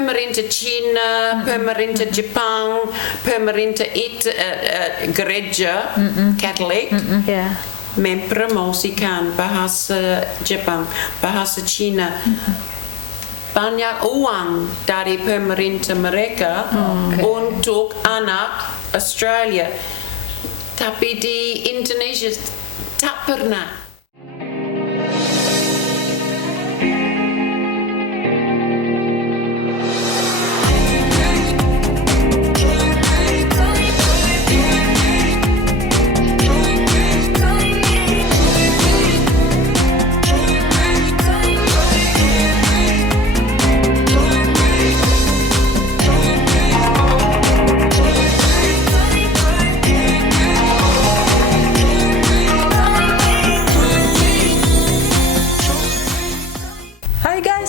pemerintah Cina, pemerintah Jepang, pemerintah gereja Katolik mempromosikan bahasa Jepang, bahasa Cina. Banyak uang dari pemerintah mereka untuk anak Australia, tapi di Indonesia tak pernah.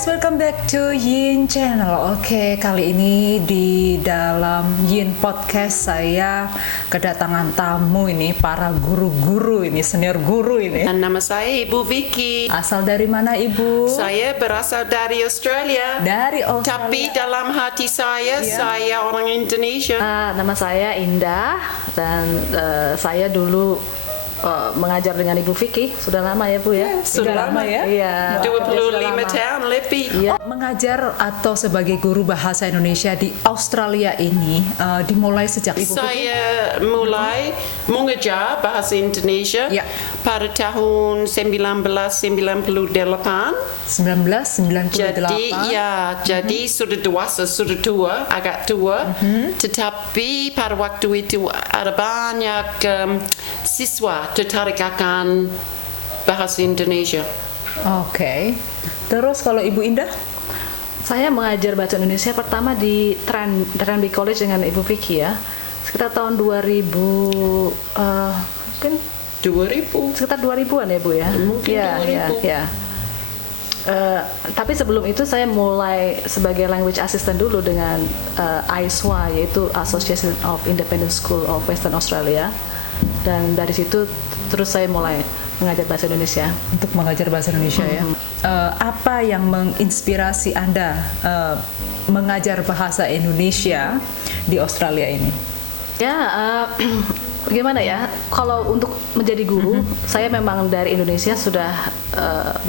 Welcome back to Yin Channel. Oke, kali ini di dalam Yin Podcast saya kedatangan tamu ini, para guru-guru ini, senior guru ini. Dan nama saya Ibu Vicky. Asal dari mana Ibu? Saya berasal dari Australia. Dari Australia. Tapi dalam hati saya, saya orang Indonesia. Nama saya Indah dan saya dulu mengajar dengan Ibu Vicky. Sudah lama ya Bu ya? Sudah lama ya? Iya. 25 tahun lebih. Iya. Mengajar atau sebagai guru bahasa Indonesia di Australia ini dimulai sejak Ibu Vicky? Saya mulai mengajar bahasa Indonesia pada tahun 1998. 1998. Jadi sudah dewasa, sudah tua, agak tua. Tetapi pada waktu itu ada banyak siswa tertarik akan bahasa Indonesia. Oke. Terus kalau Ibu Indah? Saya mengajar bahasa Indonesia pertama di Tranby College dengan Ibu Vicky ya. Sekitar tahun 2000 mungkin 2000. sekitar 2000-an ya Bu ya. Mungkin 2000. Ya. Tapi sebelum itu saya mulai sebagai language assistant dulu dengan AISWA, yaitu Association of Independent School of Western Australia. Dan dari situ terus saya mulai mengajar bahasa Indonesia. Untuk mengajar bahasa Indonesia ya. Apa yang menginspirasi Anda mengajar bahasa Indonesia di Australia ini? Gimana ya? Kalau untuk menjadi guru, saya memang dari Indonesia sudah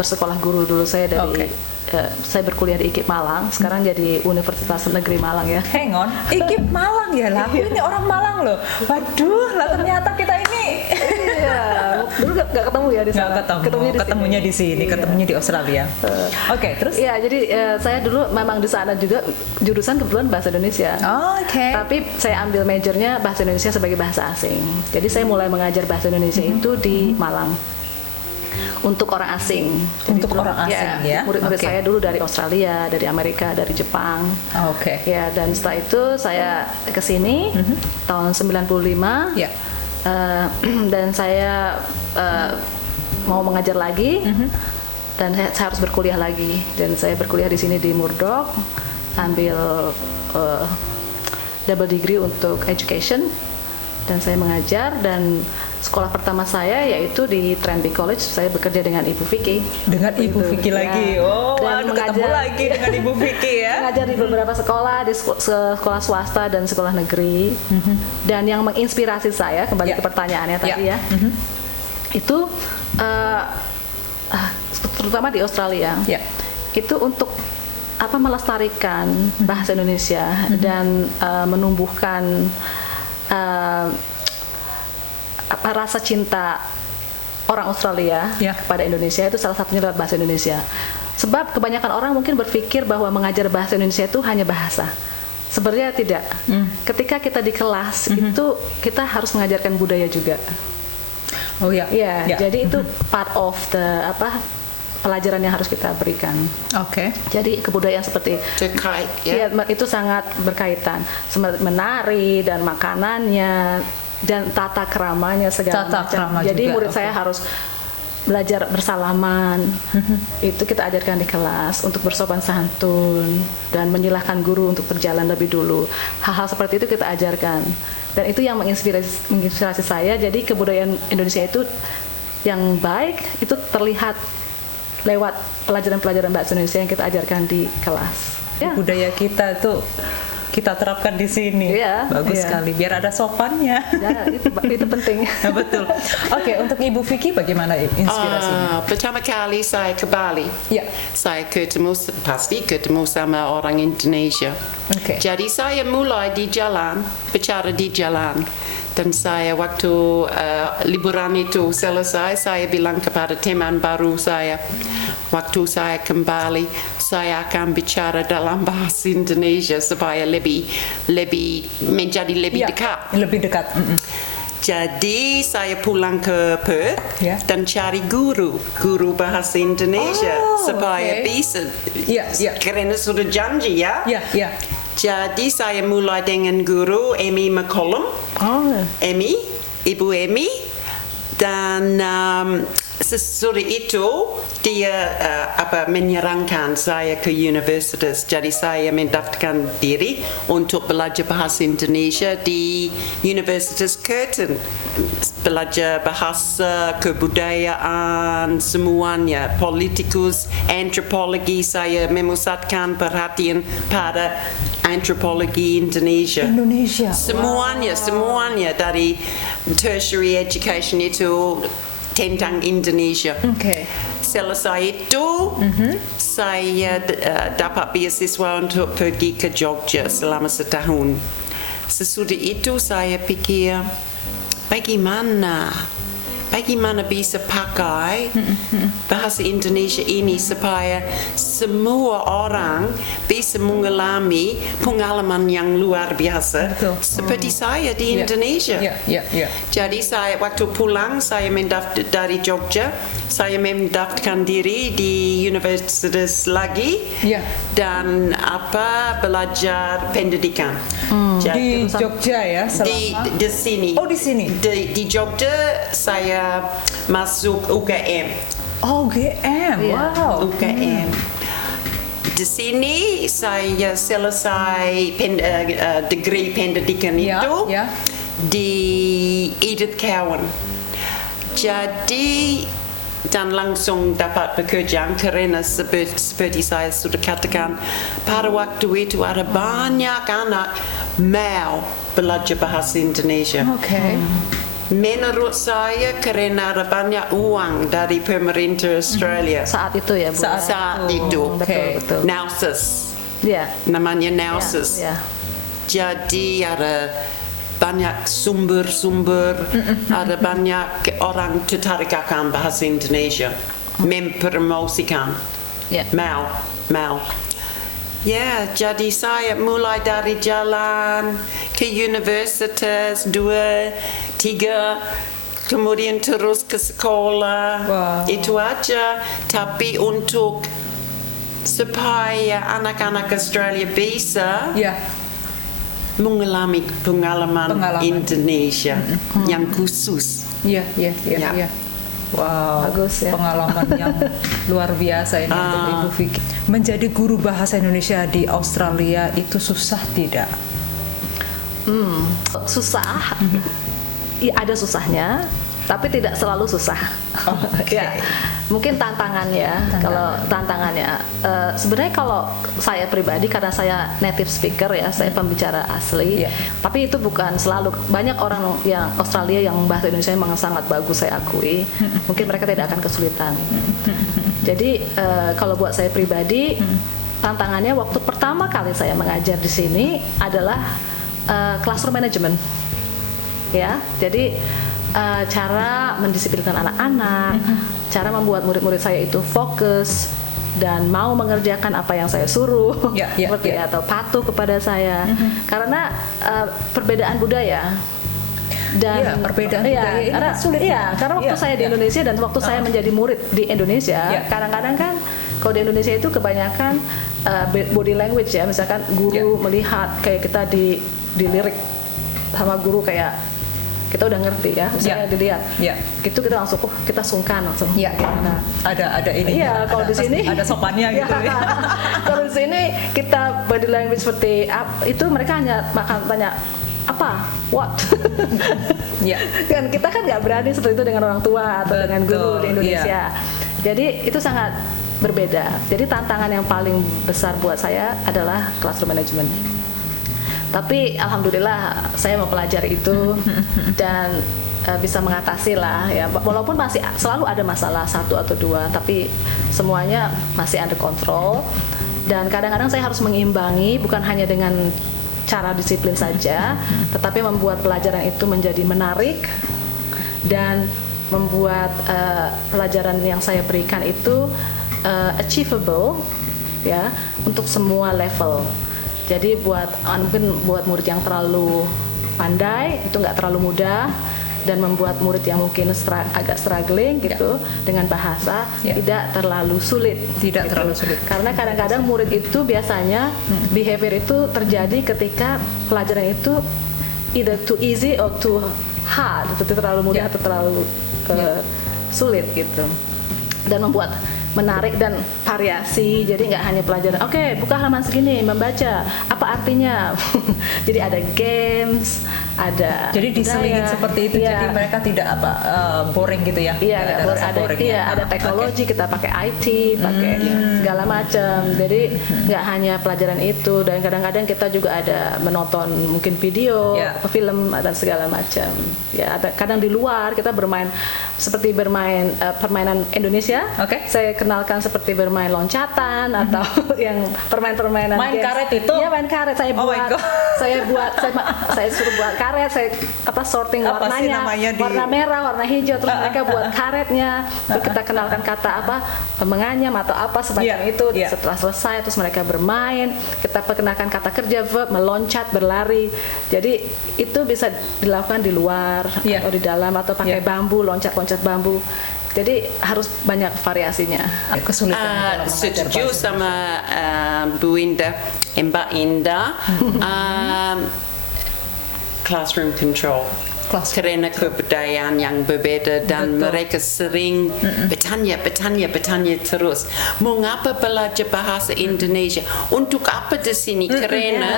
bersekolah guru dulu. Saya dari saya berkuliah di IKIP Malang, sekarang jadi Universitas Negeri Malang ya. Hang on, IKIP Malang ya lah. Ini orang Malang loh. Waduh, lah ternyata kita ini. Iya, dulu gak ketemu ya di sana. Ketemunya di sini, ketemunya di Australia. Oke, terus? Iya, jadi saya dulu memang di sana juga jurusan kebetulan bahasa Indonesia. Oke. Tapi saya ambil majornya bahasa Indonesia sebagai bahasa asing. Jadi saya mulai mengajar bahasa Indonesia itu di Malang. Untuk orang asing. Untuk orang asing ya. Murid-murid saya dulu dari Australia, dari Amerika, dari Jepang. Oke. Ya, dan setelah itu saya ke sini tahun 95. Ya. Dan saya mau mengajar lagi. Dan saya harus berkuliah lagi. Dan saya berkuliah di sini di Murdoch, ambil double degree untuk education. Dan saya mengajar, dan sekolah pertama saya yaitu di Tranby College. Saya bekerja dengan Ibu Vicky. Dengan Ibu Vicky lagi. Oh, waduh, ketemu lagi dengan Ibu Vicky ya. Mengajar di beberapa sekolah, di sekolah swasta dan sekolah negeri. Dan yang menginspirasi saya, kembali ke pertanyaannya tadi ya, itu terutama di Australia, itu untuk melestarikan bahasa Indonesia dan menumbuhkan rasa cinta orang Australia kepada Indonesia, itu salah satunya lewat bahasa Indonesia. Sebab kebanyakan orang mungkin berpikir bahwa mengajar bahasa Indonesia itu hanya bahasa. Sebenarnya tidak. Ketika kita di kelas itu kita harus mengajarkan budaya juga. Oh ya. Jadi itu part of the pelajaran yang harus kita berikan. Oke. Jadi kebudayaan seperti terkait itu sangat berkaitan, menari dan makanannya dan tata keramanya segala macam. Jadi juga, murid saya harus belajar bersalaman. Itu kita ajarkan di kelas untuk bersopan santun dan menyilahkan guru untuk berjalan lebih dulu. Hal-hal seperti itu kita ajarkan. Dan itu yang menginspirasi saya. Jadi kebudayaan Indonesia itu yang baik itu terlihat lewat pelajaran-pelajaran bahasa Indonesia yang kita ajarkan di kelas. Ya. budaya kita tuh kita terapkan di sini. Iya, Bagus iya. sekali, biar ada sopannya. Ya, itu penting. Betul. Oke, untuk Ibu Vicky bagaimana inspirasinya? Pertama kali saya ke Bali, Ya. saya pasti ketemu sama orang Indonesia. Oke. Jadi saya mulai di jalan, bicara di jalan. Dan saya waktu liburan itu selesai, saya bilang kepada teman baru saya, waktu saya kembali, saya akan bicara dalam bahasa Indonesia supaya menjadi lebih Ya, dekat. lebih dekat. Jadi saya pulang ke Perth Ya. dan cari guru bahasa Indonesia supaya oke. bisa. Ya, ya. Karena sudah janji ya. Ya, ya. Jadi saya mulai dengan guru Amy McCollum. Ibu Amy, dan sesudah itu dia menyarankan saya ke universitas. Jadi saya mendaftarkan diri untuk belajar bahasa Indonesia di Universitas Curtin. Belajar bahasa, kebudayaan, semuanya, politikus, antropologi. Saya memusatkan perhatian pada antropologi Indonesia. Semuanya dari tertiary education itu tentang Indonesia. Oke. Selesai itu, saya dapat beasiswa untuk pergi ke Jogja selama setahun. Sesudah itu saya pikir, bagaimana bisa pakai bahasa Indonesia ini supaya semua orang bisa mengalami pengalaman yang luar biasa. Betul. Seperti saya di Indonesia. Ya. Jadi saya waktu pulang saya mendaftar dari Jogja, saya mendaftarkan diri di universitas lagi Ya. dan belajar pendidikan. Di Jogja ya, selama Di sini. Oh, di sini. Di Jogja saya masuk UGM. Oh, GM. Iya. Wow. UGM. Di sini saya selesai degree pendidikan Ya, itu ya. di Edith Cowan. Jadi dan langsung dapat pekerjaan karena seperti saya sudah katakan pada waktu itu ada banyak anak mau belajar bahasa Indonesia. Oke. Menurut saya karena ada banyak uang dari pemerintah Australia Saat itu ya, Bu. saat itu. Betul. NAUSIS, Ya. namanya NAUSIS. Ya. Jadi ada banyak sumber-sumber, ada banyak orang tertarik akan bahasa Indonesia, mempromosikan. Ya. Mau. Ya, jadi saya mulai dari jalan ke universitas 2, 3, kemudian terus ke sekolah. Wow. Itu aja. Tapi untuk supaya anak-anak Australia bisa Ya. mengalami pengalaman Pengalaman. Indonesia yang khusus. Ya. Ya. Wow, Bagus ya. pengalaman yang luar biasa ini untuk Ibu Vicky. Menjadi guru bahasa Indonesia di Australia itu susah tidak? Susah. Iya, ada susahnya, tapi tidak selalu susah. Oke. Ya, mungkin tantangannya. Kalau tantangannya, sebenarnya kalau saya pribadi karena saya native speaker ya, saya pembicara asli. Iya. Tapi itu bukan selalu. Banyak orang yang Australia yang bahasa Indonesia memang sangat bagus, saya akui. Mungkin mereka tidak akan kesulitan. Jadi kalau buat saya pribadi, tantangannya waktu pertama kali saya mengajar di sini adalah classroom management. Ya, jadi cara mendisiplinkan anak-anak, cara membuat murid-murid saya itu fokus dan mau mengerjakan apa yang saya suruh, seperti atau patuh kepada saya, karena perbedaan budaya dan perbedaan budaya ini karena sulit. karena waktu saya di Indonesia dan waktu saya menjadi murid di Indonesia, kadang-kadang kan kalau di Indonesia itu kebanyakan body language ya, misalkan guru melihat kayak kita dilirik sama guru kayak kita udah ngerti ya, misalnya dilihat, gitu kita langsung, kita sungkan langsung. Nah, ada ini. Iya, kalau di sini ada sopannya gitu. Ya. Kalau di sini kita body language seperti itu, mereka hanya makan tanya apa, what, kan kita kan nggak berani seperti itu dengan orang tua atau dengan guru di Indonesia. Jadi itu sangat berbeda. Jadi tantangan yang paling besar buat saya adalah classroom management. Tapi alhamdulillah saya mempelajari itu dan bisa mengatasi lah ya, walaupun masih selalu ada masalah satu atau dua, tapi semuanya masih under control. Dan kadang-kadang saya harus mengimbangi bukan hanya dengan cara disiplin saja, tetapi membuat pelajaran itu menjadi menarik dan membuat pelajaran yang saya berikan itu achievable ya untuk semua level. Jadi mungkin buat murid yang terlalu pandai itu nggak terlalu mudah, dan membuat murid yang mungkin agak struggling gitu dengan bahasa tidak terlalu sulit. Tidak gitu. terlalu sulit. Karena kadang-kadang murid itu biasanya behavior itu terjadi ketika pelajaran itu either too easy or too hard, itu terlalu mudah atau terlalu sulit gitu. Dan membuat menarik dan variasi, jadi nggak hanya pelajaran oke, buka halaman segini membaca apa artinya. Jadi ada games, ada jadi diselingin seperti itu, jadi mereka tidak boring gitu ya. Iya, ada teknologi, kita pakai IT, pakai segala macam. Jadi nggak hanya pelajaran itu, dan kadang-kadang kita juga ada menonton mungkin video, film dan segala macam. Ya, ada kadang di luar kita bermain seperti permainan Indonesia. Saya kenalkan seperti bermain loncatan atau yang permainan main games. Karet itu? Iya, main karet. Saya suruh buat karet, saya sorting warnanya, warna merah, warna hijau, terus mereka buat karetnya, terus kita kenalkan kata menganyam atau apa semacam itu. Setelah selesai terus mereka bermain, kita perkenalkan kata kerja, verb, meloncat, berlari. Jadi itu bisa dilakukan di luar atau di dalam, atau pakai bambu, loncat-loncat bambu. Jadi harus banyak variasinya. Kesulitan setuju sama Bu Indah, Mbak Indah. Classroom control. Karena kebudayaan yang berbeda dan mereka sering bertanya terus, mengapa belajar bahasa Indonesia, untuk apa di sini? Karena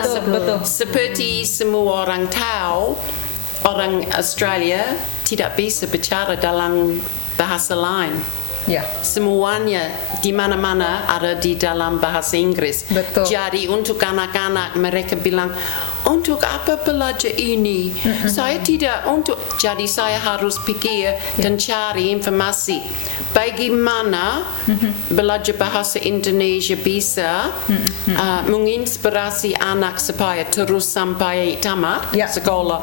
seperti semua orang tahu, orang Australia tidak bisa bicara dalam bahasa lain. Semuanya di mana-mana ada di dalam bahasa Inggris. Jadi untuk anak-anak mereka bilang, untuk apa belajar ini? Saya tidak jadi saya harus pikir dan cari informasi. Bagaimana belajar bahasa Indonesia bisa menginspirasi anak supaya terus sampai tamat sekolah.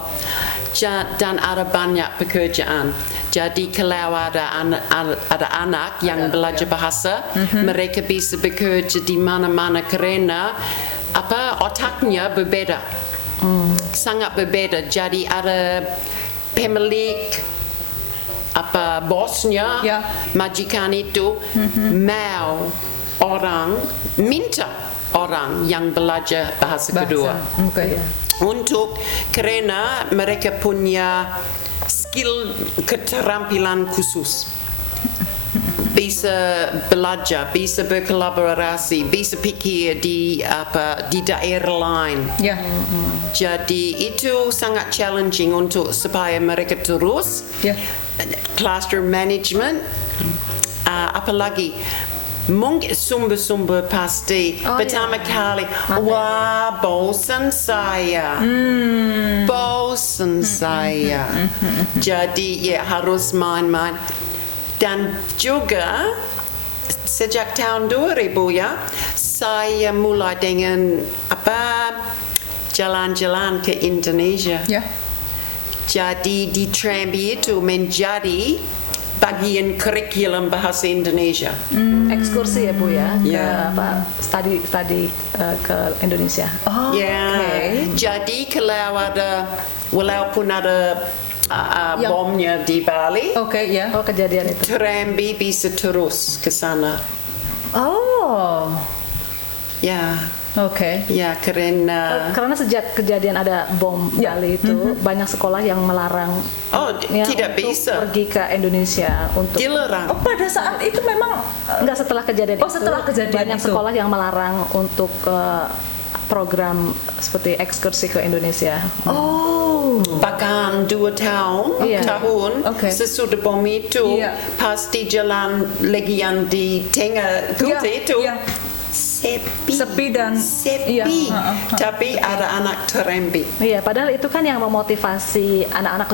Dan ada banyak pekerjaan. Jadi kalau ada anak yang belajar bahasa, mereka bisa bekerja di mana-mana karena otaknya berbeda, sangat berbeda. Jadi ada pemilik bosnya, majikan itu mau minta orang yang belajar bahasa kedua. Karena mereka punya skill, keterampilan khusus, bisa belajar, bisa berkolaborasi, bisa pikir di daerah lain. Jadi itu sangat challenging supaya mereka terus. Classroom management, apalagi mungkin sumber pasti pertama kali bosan saya. Jadi harus main-main. Dan juga sejak tahun 2000 saya mulai dengan jalan-jalan ke Indonesia. Jadi di Tranby itu menjadi bagian kurikulum bahasa Indonesia. Ekskursi ya Bu ya, studi ke Indonesia. Jadi kalau walaupun ada bomnya di Bali, kejadian itu, Tranby bisa terus ke sana. Karena sejak kejadian ada bom Bali itu banyak sekolah yang melarang tidak bisa pergi ke Indonesia untuk dilarang. Pada saat itu memang enggak, setelah kejadian itu setelah kejadian banyak sekolah yang melarang untuk program seperti ekskursi ke Indonesia. Bahkan jalan 2 tahun Oke. sesudah bom itu Iya. pas di jalan lagi yang di tengah kota itu sepi dan iya. tapi ada anak terembi. Iya, padahal itu kan yang memotivasi anak-anak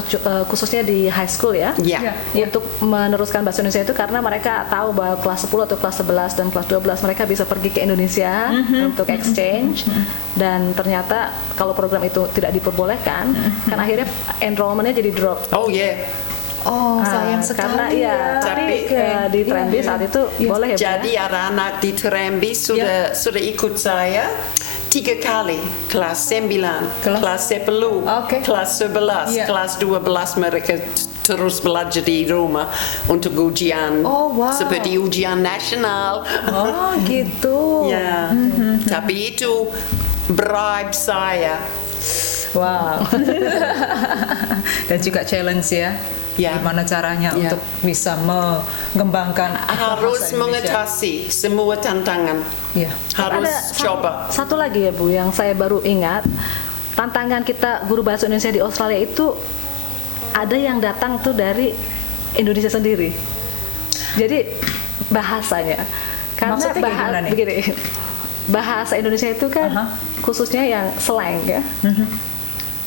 khususnya di high school ya. Iya. Untuk meneruskan bahasa Indonesia itu karena mereka tahu bahwa kelas 10 atau kelas 11 dan kelas 12 mereka bisa pergi ke Indonesia untuk exchange dan ternyata kalau program itu tidak diperbolehkan kan akhirnya enrollment-nya jadi drop. Oh yeah. Oh, sayang Karena sekali ya, tapi di Trendy saat itu boleh ya. Jadi ada anak di Trendy sudah ikut saya 3 kali, kelas 9, kelas 10, kelas 11, kelas 12 mereka terus belajar di rumah untuk ujian seperti ujian nasional. Oh gitu. Ya, tapi itu bribe saya. Wow. Dan juga challenge ya. Gimana caranya untuk bisa mengembangkan harus mengatasi semua tantangan. Harus coba. Satu lagi ya Bu yang saya baru ingat, tantangan kita guru bahasa Indonesia di Australia itu ada yang datang tuh dari Indonesia sendiri. Jadi bahasanya karena begini, bahasa Indonesia itu kan khususnya yang slang ya.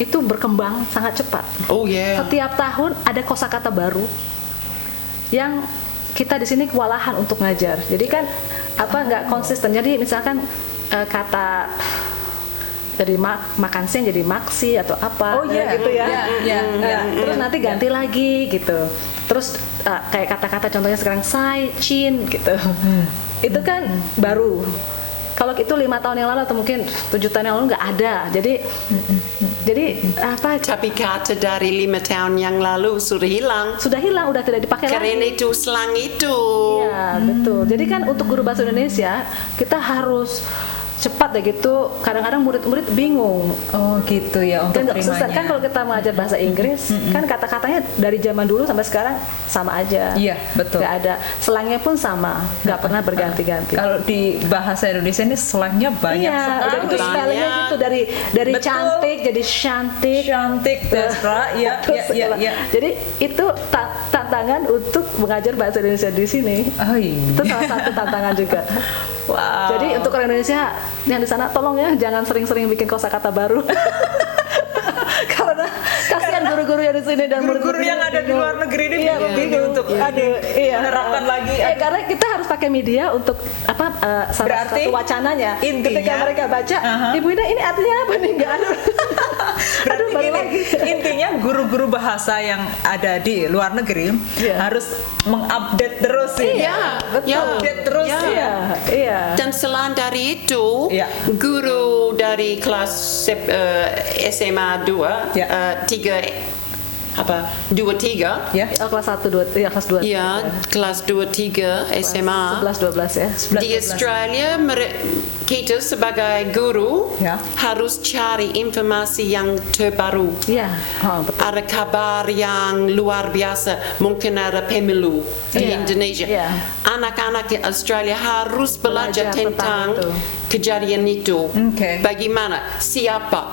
Itu berkembang sangat cepat. Oh yeah. Setiap tahun ada kosakata baru yang kita di sini kewalahan untuk ngajar. Jadi kan nggak konsisten. Jadi misalkan kata dari makan siang jadi maksi atau apa gitu ya. Terus nanti ganti lagi gitu. Terus kayak kata-kata contohnya sekarang sai, chin gitu. Itu kan baru. Kalau itu 5 tahun yang lalu atau mungkin 7 tahun yang lalu nggak ada. Jadi apa? Tapi kata dari 5 tahun yang lalu sudah hilang, udah tidak dipakai lagi. Karena itu slang itu. Iya betul. Jadi kan untuk guru bahasa Indonesia kita harus cepat deh gitu. Kadang-kadang murid-murid bingung. Oh gitu ya untuk terimanya. Kan kalau kita mengajar bahasa Inggris kan kata-katanya dari zaman dulu sampai sekarang sama aja. Iya betul. Gak ada slangnya pun sama, nggak pernah berganti-ganti. Kalau di bahasa Indonesia ini slangnya banyak sekali. Udah gitu spellingnya gitu dari cantik jadi cantik, that's right. Ya. Jadi itu tantangan untuk mengajar bahasa Indonesia di sini. Itu salah satu tantangan juga. Wow. Jadi untuk orang Indonesia yang di sana tolong ya jangan sering-sering bikin kosakata baru. Karena kasihan guru-guru yang di sini dan guru-guru yang ada di luar negeri ini bingung untuk menerapkan lagi. Karena kita harus pakai media untuk salah satu wacananya. Ketika mereka baca, Ibu Ida ini artinya apa nih? Nggak ada. Berarti gini, intinya guru-guru bahasa yang ada di luar negeri harus mengupdate terus update terus. Dan selain dari itu, guru dari kelas SMA 2, 3 kelas 1, 2, kelas 2. Iya, kelas 2, 3 SMA. 11, 12 ya. Di Australia kita sebagai guru harus cari informasi yang terbaru. Betul. Ada kabar yang luar biasa, mungkin ada pemilu di Indonesia. Anak-anak di Australia harus belajar tentang kejadian itu. Bagaimana, siapa,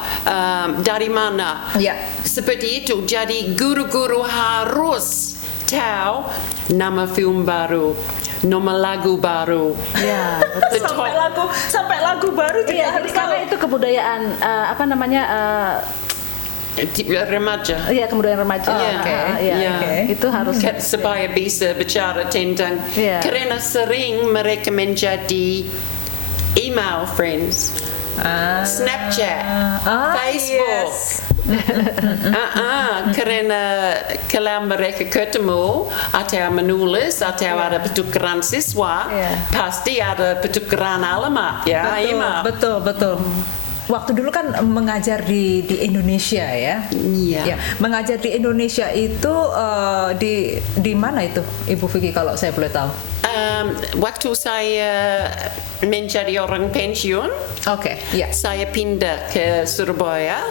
dari mana, seperti itu. Jadi guru-guru harus tahu nama film baru, nama lagu baru. Sampai lagu baru juga harus tahu. Karena itu kebudayaan remaja. Iya, kebudayaan remaja. Itu harus supaya bisa bicara tentang karena sering mereka menjadi email friends, Snapchat, Facebook. Karena kalau mereka ketemu atau menulis atau ada pertukaran siswa, pasti ada pertukaran alamat email. Betul. Waktu dulu kan mengajar di Indonesia ya. Mengajar di Indonesia itu di mana itu Ibu Vicky kalau saya boleh tahu? Waktu saya menjadi orang pensiun, saya pindah ke Surabaya,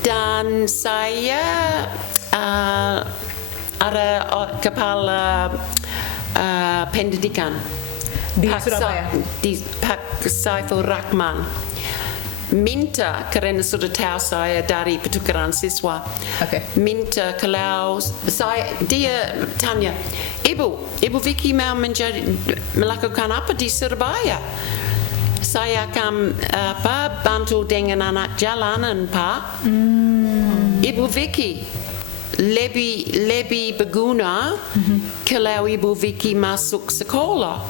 dan saya ada kepala pendidikan di Surabaya, di Pak Saiful Rahman. minta karena sudah tahu saya dari pertukaran siswa. Minta kalau dia tanya, Ibu Vicky mau melakukan apa di Surabaya? Saya akan bantu dengan anak jalanan, Pak. Ibu Vicky lebih berguna kalau Ibu Vicky masuk sekolah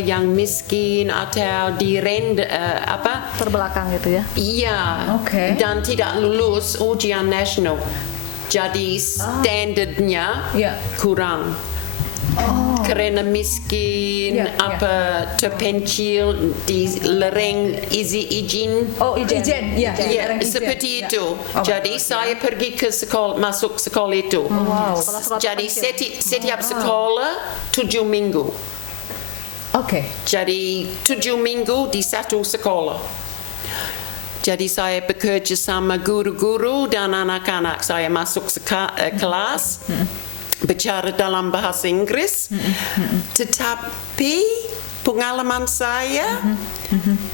yang miskin atau di terbelakang gitu ya. Iya. Dan tidak lulus ujian nasional. Jadi standarnya kurang. Karena miskin, terpencil di lereng izin. Seperti itu. Jadi saya pergi ke sekolah, masuk sekolah itu. Jadi setiap sekolah 7 minggu. Jadi 7 minggu di satu sekolah. Jadi saya bekerja sama guru-guru dan anak-anak. Saya masuk kelas. Bicara dalam bahasa Inggris, tetapi pengalaman saya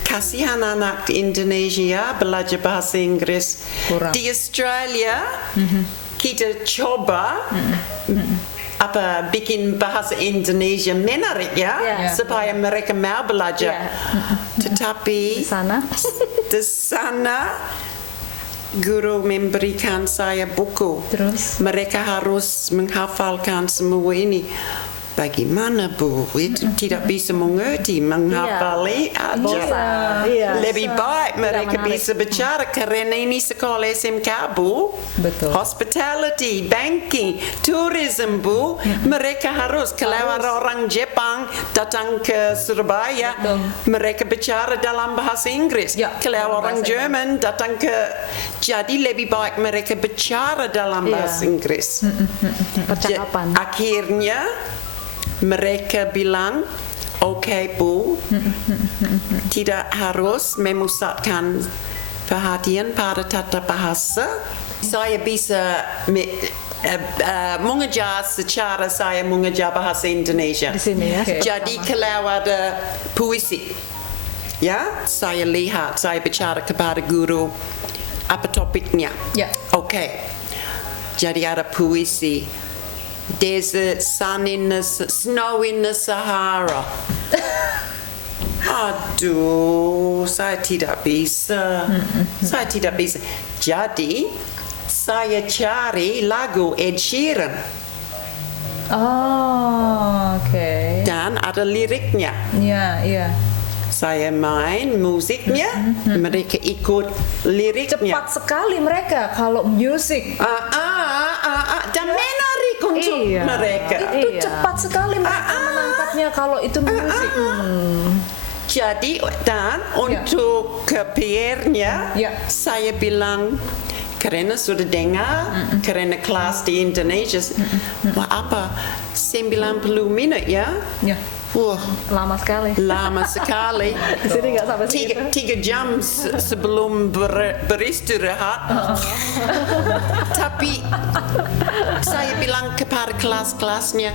kasihan anak Indonesia belajar bahasa Inggris. Di Australia kita coba bikin bahasa Indonesia menarik supaya mereka mau belajar. Tetapi di sana guru memberikan saya buku. Terus? Mereka harus menghafalkan semua ini. Bagaimana, Bu? Itu tidak bisa mengerti, menghafali aja. Lebih baik mereka bisa bicara karena ini sekolah SMK, Bu. Betul. Hospitality, banking, tourism, Bu. Mereka harus, kalau orang Jepang datang ke Surabaya, mereka bicara dalam bahasa Inggris. Kalau orang Jerman datang ke, jadi lebih baik mereka bicara dalam bahasa Inggris. Percakapan. Akhirnya mereka bilang, "Oke, Bu, tidak harus memusatkan perhatian pada tata bahasa. Saya bisa mengajar secara saya mengajar bahasa Indonesia." Di sini ya. Jadi kalau ada puisi, saya lihat, saya bicara kepada guru apa topiknya. Oke. Jadi ada puisi. Desert, snow in the Sahara. Aduh, saya tidak bisa. Jadi, saya cari lagu Ed Sheeran. Dan ada liriknya. Saya main musiknya, mereka ikut liriknya. Cepat sekali mereka kalau musik. Dan menarik untuk mereka. Itu cepat sekali mereka menangkapnya kalau itu musik. Jadi dan untuk ke PR-nya saya bilang karena sudah dengar karena kelas di Indonesia 90 menit Lama sekali. Di sini nggak sampai segitu. 3 jam sebelum beristirahat. Tapi saya bilang kepada kelas-kelasnya,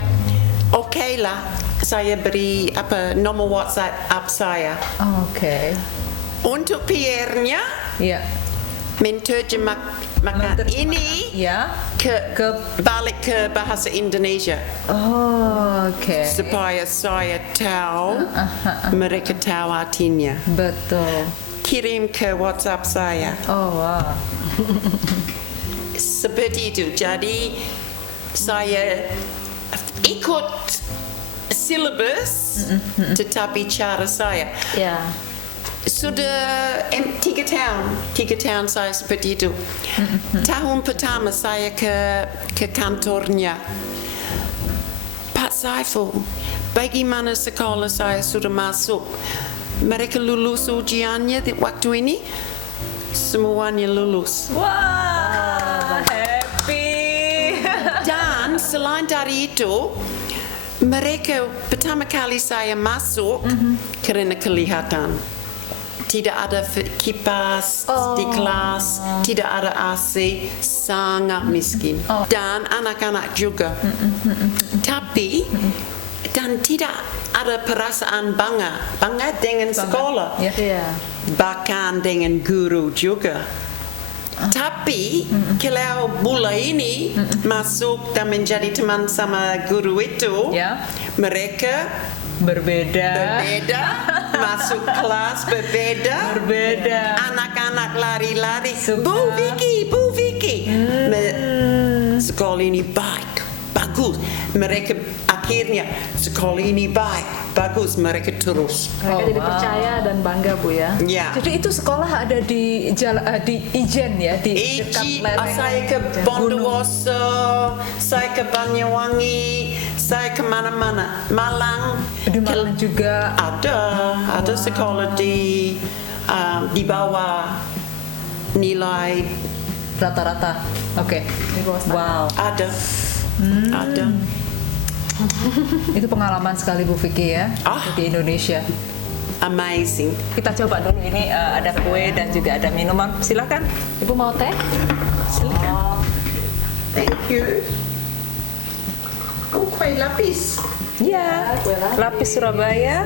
oke lah, saya beri nomor WhatsApp saya. Untuk PR-nya, menerjemahkan ini balik ke bahasa Indonesia. Supaya saya tahu, mereka tahu artinya. Betul. Kirim ke WhatsApp saya. Seperti itu. Jadi saya ikut syllabus, tetapi cara saya. Sudah 3 tahun saya seperti itu. Tahun pertama saya ke kantornya, Pak Saiful, bagaimana sekolah saya sudah masuk? Mereka lulus ujiannya waktu ini, semuanya lulus. Happy. Dan selain dari itu, mereka pertama kali saya masuk karena kelihatan. Tidak ada kipas di kelas, tidak ada AC, sangat miskin. Dan anak-anak juga. Tapi dan tidak ada perasaan bangga dengan sekolah, Iya. bahkan dengan guru juga. Tapi kalau mulai ini masuk dan menjadi teman sama guru itu, Ya. mereka Berbeda. masuk kelas berbeda, anak-anak lari-lari, Bu Vicky, sekolah ini bagus, mereka akhirnya sekolah ini bagus, mereka terus. Mereka jadi percaya dan bangga, Bu ya. Ya. Jadi itu sekolah ada di di Ijen ya, di dekat lereng. Saya ke Bondowoso, saya ke Banyuwangi, saya ke mana-mana, Malang. Di Malang juga. Ada sekolah di bawah nilai Rata-rata. Oke. Di bawah standar. Wow. ada. Itu pengalaman sekali Bu Vicky ya di Indonesia. Amazing. Kita coba dulu ini ada kue dan juga ada minuman. Silakan. Ibu mau teh? Silakan. Thank you. Oh, kue lapis. Ya. Kue lapis. Lapis Surabaya.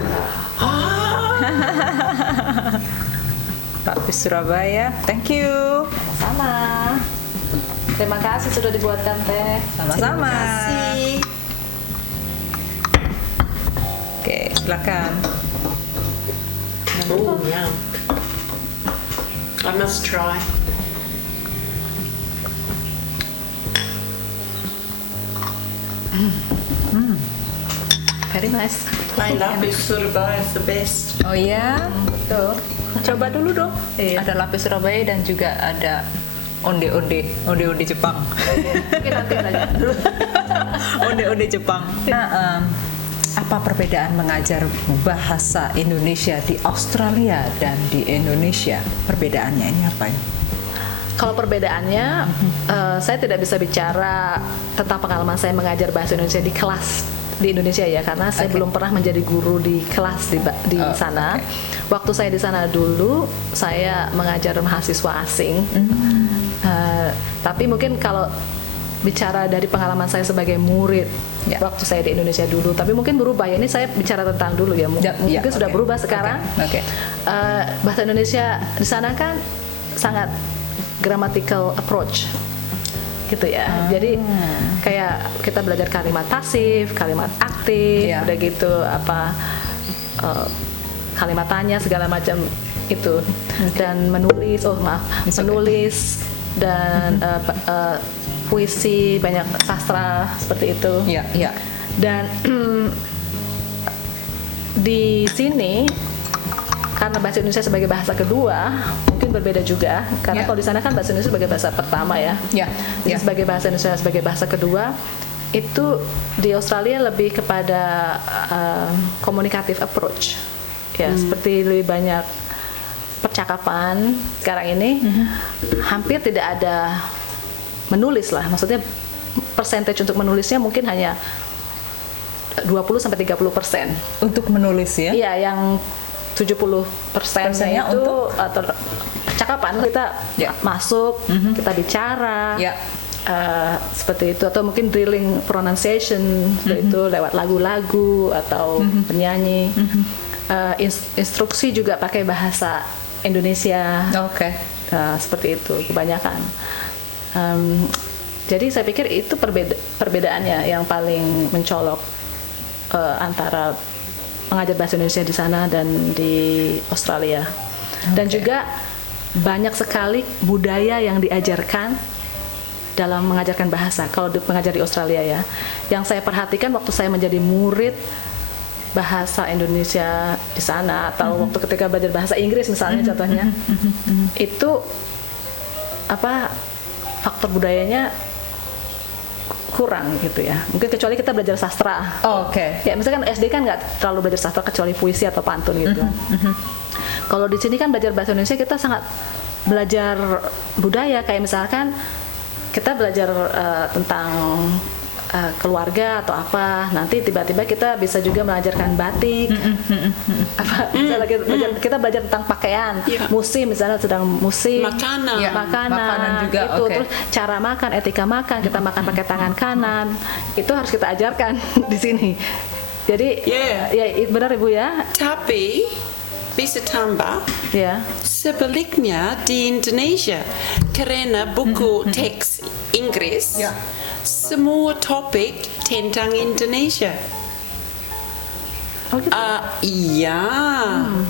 Lapis Surabaya. Thank you. Sama. Terima kasih sudah dibuatkan teh. Sama-sama. Si. Oke, silakan. Oh, yum. I must try. Very nice. Kue lapis Surabaya is the best. Oh ya, Betul. coba dulu dong. Iya. Ada lapis Surabaya dan juga ada onde-onde Jepang. Mungkin nanti aja dulu. Onde-onde Jepang. Nah, apa perbedaan mengajar bahasa Indonesia di Australia dan di Indonesia? Perbedaannya ini apa ya? Kalau perbedaannya, saya tidak bisa bicara tentang pengalaman saya mengajar bahasa Indonesia di kelas di Indonesia ya, karena saya belum pernah menjadi guru di kelas di sana. Waktu saya di sana dulu, saya mengajar mahasiswa asing. Tapi mungkin kalau bicara dari pengalaman saya sebagai murid waktu saya di Indonesia dulu, tapi mungkin berubah ya. Ini saya bicara tentang dulu ya. Mungkin sudah berubah sekarang. Bahasa Indonesia di sana kan sangat grammatical approach gitu ya. Jadi kayak kita belajar kalimat pasif, kalimat aktif, udah gitu kalimat tanya segala macam itu, dan menulis, menulis dan puisi, banyak sastra seperti itu. Iya. Dan di sini karena bahasa Indonesia sebagai bahasa kedua mungkin berbeda juga, karena kalau di sana kan bahasa Indonesia sebagai bahasa pertama ya. Jadi sebagai bahasa Indonesia sebagai bahasa kedua itu di Australia lebih kepada communicative approach ya, seperti lebih banyak percakapan. Sekarang ini hampir tidak ada menulis lah, maksudnya percentage untuk menulisnya mungkin hanya 20-30% untuk menulis ya. Iya, yang 70%-nya itu untuk atau percakapan kita masuk, kita bicara, seperti itu, atau mungkin drilling pronunciation itu lewat lagu-lagu atau penyanyi. Instruksi juga pakai bahasa Indonesia. Seperti itu kebanyakan. Jadi saya pikir itu perbedaannya yang paling mencolok antara mengajar bahasa Indonesia di sana dan di Australia. Dan juga banyak sekali budaya yang diajarkan dalam mengajarkan bahasa. Kalau mengajar di Australia ya, yang saya perhatikan waktu saya menjadi murid bahasa Indonesia di sana, atau waktu ketika belajar bahasa Inggris misalnya contohnya, itu faktor budayanya kurang gitu ya. Mungkin kecuali kita belajar sastra. Ya misalkan SD kan nggak terlalu belajar sastra kecuali puisi atau pantun gitu. Kalau di sini kan belajar bahasa Indonesia kita sangat belajar budaya, kayak misalkan kita belajar tentang keluarga atau apa, nanti tiba-tiba kita bisa juga mengajarkan batik, kita belajar tentang pakaian, musim misalnya sedang musim, makanan juga, itu terus cara makan, etika makan, kita makan pakai tangan kanan, itu harus kita ajarkan di sini. Jadi ya benar Ibu ya. Tapi bisa tambah Ya. sebaliknya di Indonesia karena buku teks Inggris Ya. semua topik tentang Indonesia. Oh gitu. Iya.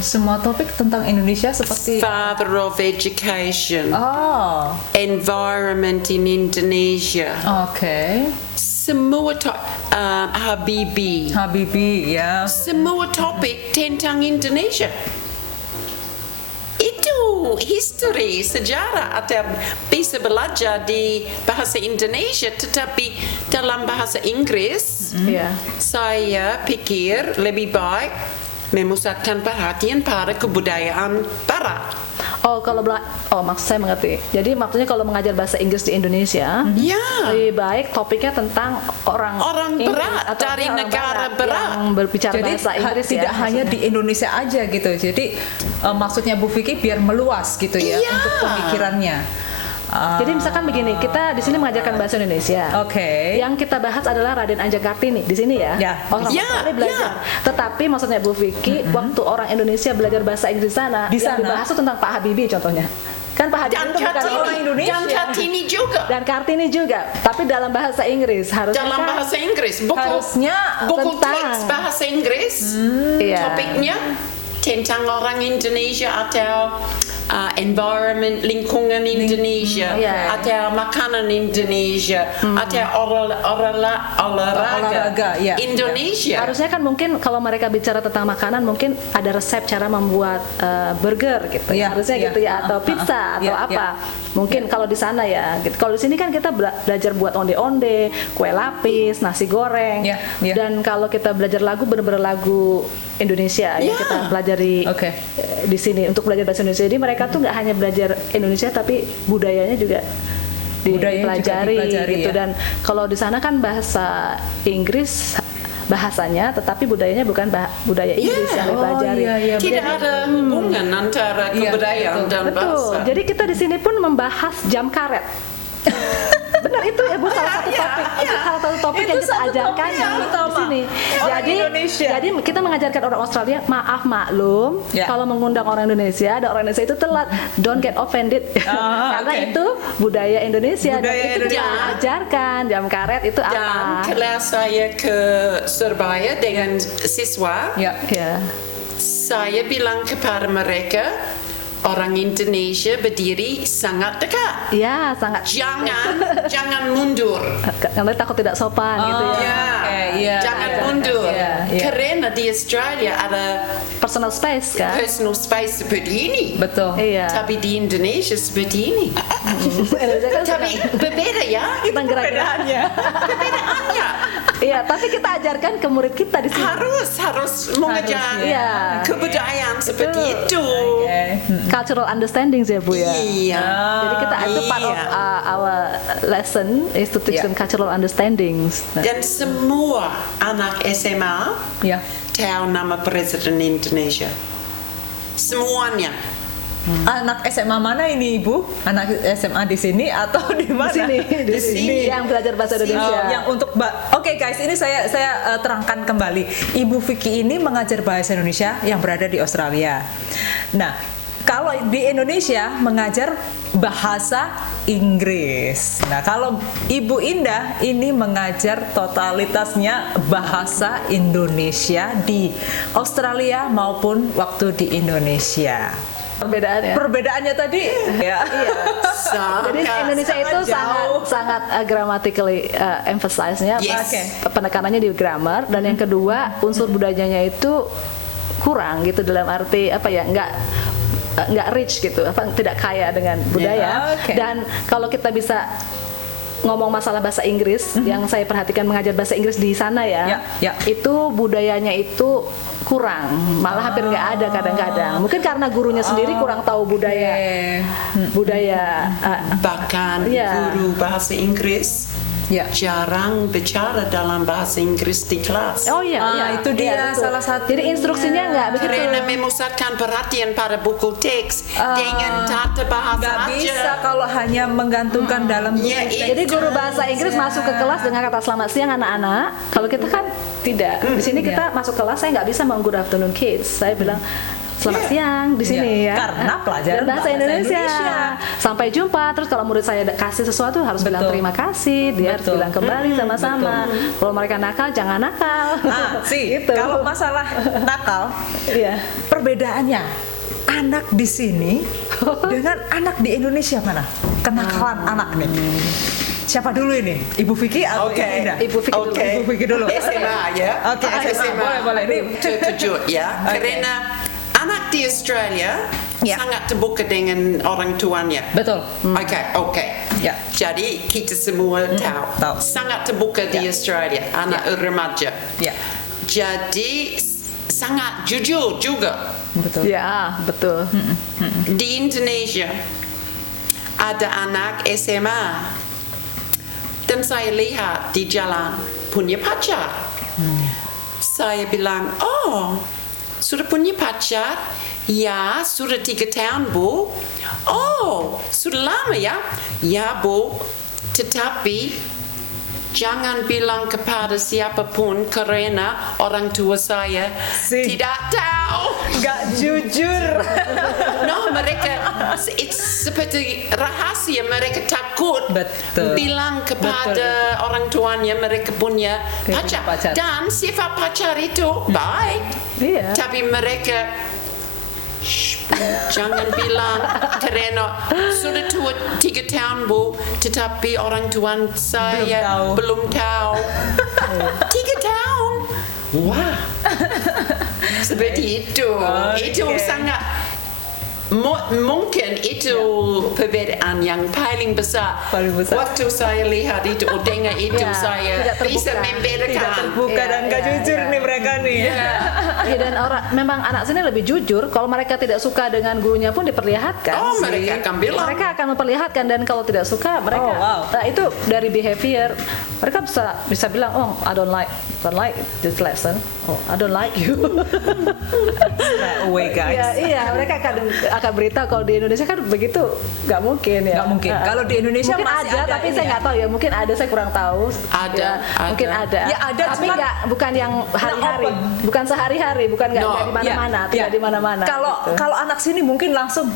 Semua topik tentang Indonesia seperti Father of Education, oh, environment in Indonesia, oke. semua Habibie, Ya. semua topik tentang Indonesia. Itu history, sejarah atau bisa belajar di bahasa Indonesia, tetapi dalam bahasa Inggris Iya. saya pikir lebih baik memusatkan perhatian pada kebudayaan Barat. Oh maksud saya mengerti. Jadi maksudnya kalau mengajar bahasa Inggris di Indonesia, Ya. lebih baik topiknya tentang orang Inggris Berat atau dari orang negara Barat. yang berbicara Jadi bahasa Inggris tidak ya, hanya maksudnya. di Indonesia aja gitu. Jadi maksudnya Bu Vicky biar meluas gitu ya Iya. untuk pemikirannya. Jadi misalkan begini, kita di sini mengajarkan bahasa Indonesia. Oke. Yang kita bahas adalah Raden Ajeng Kartini di sini ya. Ya. Orang Ya, Australia belajar. Tetapi maksudnya Bu Vicky, waktu orang Indonesia belajar bahasa Inggris Di yang sana. dibahas itu tentang Pak Habibie contohnya. Kan Pak Habibie Dan itu bukan orang Kartini, Indonesia. dan Kartini juga. Dan Kartini juga, tapi dalam bahasa Inggris harusnya Dalam kan- bahasa Inggris, Harusnya buku tentang- teks bahasa Inggris, Iya. topiknya tentang orang Indonesia atau environment, lingkungan Indonesia, Iya. atau makanan Indonesia, atau olahraga ya. Indonesia. Harusnya kan mungkin kalau mereka bicara tentang makanan mungkin ada resep cara membuat burger gitu. Iya, Harusnya iya. gitu ya, atau pizza atau Iya, apa. Mungkin kalau di sana ya. Gitu. Kalau di sini kan kita belajar buat onde-onde, kue lapis, nasi goreng. Iya, iya. Dan kalau kita belajar lagu benar-benar lagu Indonesia yang Iya. kita pelajari Oke. di sini untuk belajar bahasa Indonesia. Jadi mereka tuh nggak hanya belajar Indonesia tapi budayanya juga Budayanya juga dipelajari, gitu. ya. Dan kalau di sana kan bahasa Inggris bahasanya, tetapi budayanya bukan budaya Inggris yang dipelajari. iya, Tidak ada hubungan antara Iya, kebudayaan betul. dan Betul. bahasa. Jadi kita di sini pun membahas jam karet. Benar itu ya Bu, salah satu topik. Itu salah satu topik Itu yang kita satu ajarkan topik yang di utama. sini. Orang Indonesia. Jadi kita mengajarkan orang Australia, maaf maklum, Ya. kalau mengundang orang Indonesia, ada orang Indonesia itu telat. Don't get offended. Karena oke. itu budaya Indonesia. Budaya dan itu Indonesia. kita ajarkan jam karet itu Dan apa. kelas saya ke Surabaya dengan siswa, Ya. Ya. saya bilang kepada mereka, orang Indonesia berdiri sangat dekat. Ya, sangat. Jangan mundur. Karena takut tidak sopan gitu ya. Ya, oke, iya, jangan iya, mundur. iya, iya. Karena di Australia ada Personal space kan. personal space seperti ini. Betul. Iya. Tapi di Indonesia seperti ini. Indonesia kan Tapi berbeda ya. kita gerak-gerak. Perbedaannya Iya, tapi kita ajarkan ke murid kita di sini. harus mengejar Iya. kebudayaan seperti itu. Oke. Cultural understanding ya Bu ya. Iya. Jadi kita itu part of our lesson is to teach Yeah. them cultural understandings. Dan semua anak SMA Ya. tahu nama Presiden Indonesia. Semuanya. Anak SMA mana ini Ibu? Anak SMA di sini atau di mana? Di sini yang belajar bahasa Indonesia. Yang untuk Oke guys, ini saya terangkan kembali. Ibu Vicky ini mengajar bahasa Indonesia yang berada di Australia. Nah, kalau di Indonesia mengajar bahasa Inggris. Nah, kalau Ibu Indah ini mengajar totalitasnya bahasa Indonesia di Australia maupun waktu di Indonesia. Perbedaannya. Perbedaannya tadi ya. Iya. Jadi Indonesia itu sangat grammatically emphasize-nya, Yes. penekanannya di grammar, dan yang kedua unsur budayanya itu kurang gitu, dalam arti apa ya, nggak rich gitu, tidak kaya dengan budaya. oke. Dan kalau kita bisa ngomong masalah bahasa Inggris, yang saya perhatikan mengajar bahasa Inggris di sana ya, Ya. itu budayanya itu kurang, malah hampir nggak ada kadang-kadang. Mungkin karena gurunya sendiri kurang tahu budaya, Bahkan Iya. guru bahasa Inggris Ya. jarang bicara dalam bahasa Inggris di kelas. Oh iya, iya. Itu dia Iya, betul. salah satu. Jadi instruksinya nggak begitu. Karena memusatkan perhatian pada buku teks dengan tata bahasa Nggak aja. bisa kalau hanya menggantungkan dalam buku Ya, teks. Jadi guru bahasa Inggris masuk ke kelas dengan kata selamat siang anak-anak. Kalau kita kan Tidak. Di sini kita masuk kelas, saya nggak bisa good afternoon kids. Saya bilang selamat siang di sini ya. Karena pelajaran bahasa Indonesia. Sampai jumpa. Terus kalau murid saya kasih sesuatu harus bilang terima kasih. Dia harus bilang kembali sama-sama. Kalau mereka nakal jangan nakal. Gitu. Kalau masalah nakal, perbedaannya anak di sini dengan anak di Indonesia mana? Kenakalan anak nih. Siapa dulu ini? Ibu Vicky atau Ibu Indah? Ibu Vicky dulu. Ibu Vicky dulu. SMA ya. Oke, SMA. Boleh. Ini Terkejut ya. Karena anak di Australia sangat terbuka dengan orang tuanya. betul. Oke. Ya. Jadi kita semua tahu. Sangat terbuka di Australia, anak remaja. Ya. Jadi sangat jujur juga. Betul. Ya, betul. Di Indonesia ada anak SMA dan saya lihat di jalan punya pacar. Saya bilang, oh sudah punya pacar? Ya, sudah 3 tahun Bu. Oh, sudah lama ya? Ya Bu, tetapi jangan bilang kepada siapapun karena orang tua saya tidak tahu. Nggak jujur. No, mereka seperti rahasia. Mereka takut bilang kepada orang tuanya mereka punya pacar. Dan sifat pacar itu baik. Tapi mereka jangan bilang karena sudah tua 3 tahun Bu, tetapi orang tua saya belum tahu. 3 tahun. Wah. Seperti itu. Itu sangat mungkin itu perbedaan yang paling besar. Waktu saya lihat itu dengar itu saya bisa membedakan. Terbuka dan gak jujur nih mereka nih. Dan memang anak sini lebih jujur. Kalau mereka tidak suka dengan gurunya pun diperlihatkan. Mereka akan bilang. Mereka akan memperlihatkan, dan kalau tidak suka mereka nah, itu dari behavior. Mereka bisa bilang, oh I don't like this lesson. Oh I don't like you. Away guys. Iya, mereka akan beritahu. Kalau di Indonesia kan begitu nggak mungkin ya. Nggak mungkin. Kalau di Indonesia mungkin masih ada tapi saya nggak tahu ya. Mungkin ada, saya kurang tahu. Ada. Mungkin ada. Ya ada, tapi nggak, bukan yang hari-hari, bukan sehari-hari, bukan nggak di mana-mana, tidak di mana-mana. Kalau anak sini mungkin langsung.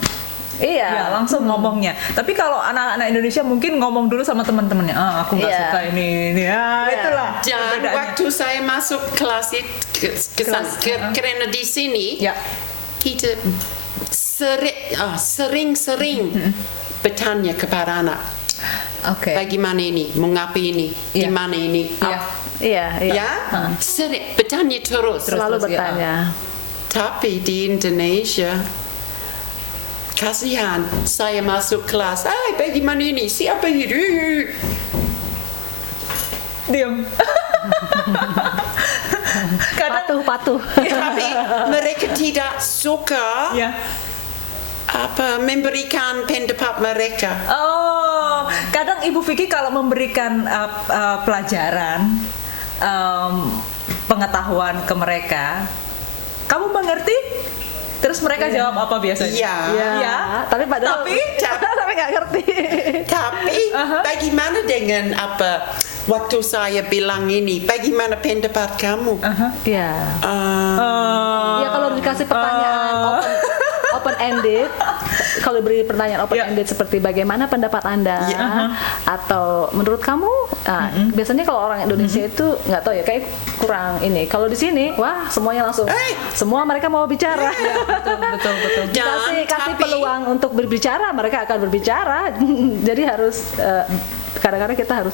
Iya, langsung ngomongnya. Tapi kalau anak-anak Indonesia mungkin ngomong dulu sama teman-temannya. Aku nggak suka ini. Itulah. Dan waktu saya masuk kelas itu, karena di sini kita sering bertanya kepada anak. Bagaimana ini? Mengapa ini? Di mana ini? Sering bertanya terus. Selalu bertanya. Tapi di Indonesia kasihan, saya masuk kelas, bagaimana ini? Siapa ini? Diam. Patuh. Tapi mereka tidak suka memberikan pendapat mereka. Kadang Ibu Vicky kalau memberikan pelajaran, pengetahuan ke mereka, kamu mengerti? Terus mereka jawab apa biasanya? Iya. Tapi nggak ngerti. Tapi bagaimana dengan waktu saya bilang ini? Bagaimana pendapat kamu? Ya kalau dikasih pertanyaan open ended, kalau beri pertanyaan open ended seperti bagaimana pendapat Anda atau menurut kamu, biasanya kalau orang Indonesia itu nggak tahu ya, kayak kurang ini. Kalau di sini semuanya langsung semua mereka mau bicara. Betul. Kasih peluang untuk berbicara, mereka akan berbicara. Jadi harus kadang-kadang kita harus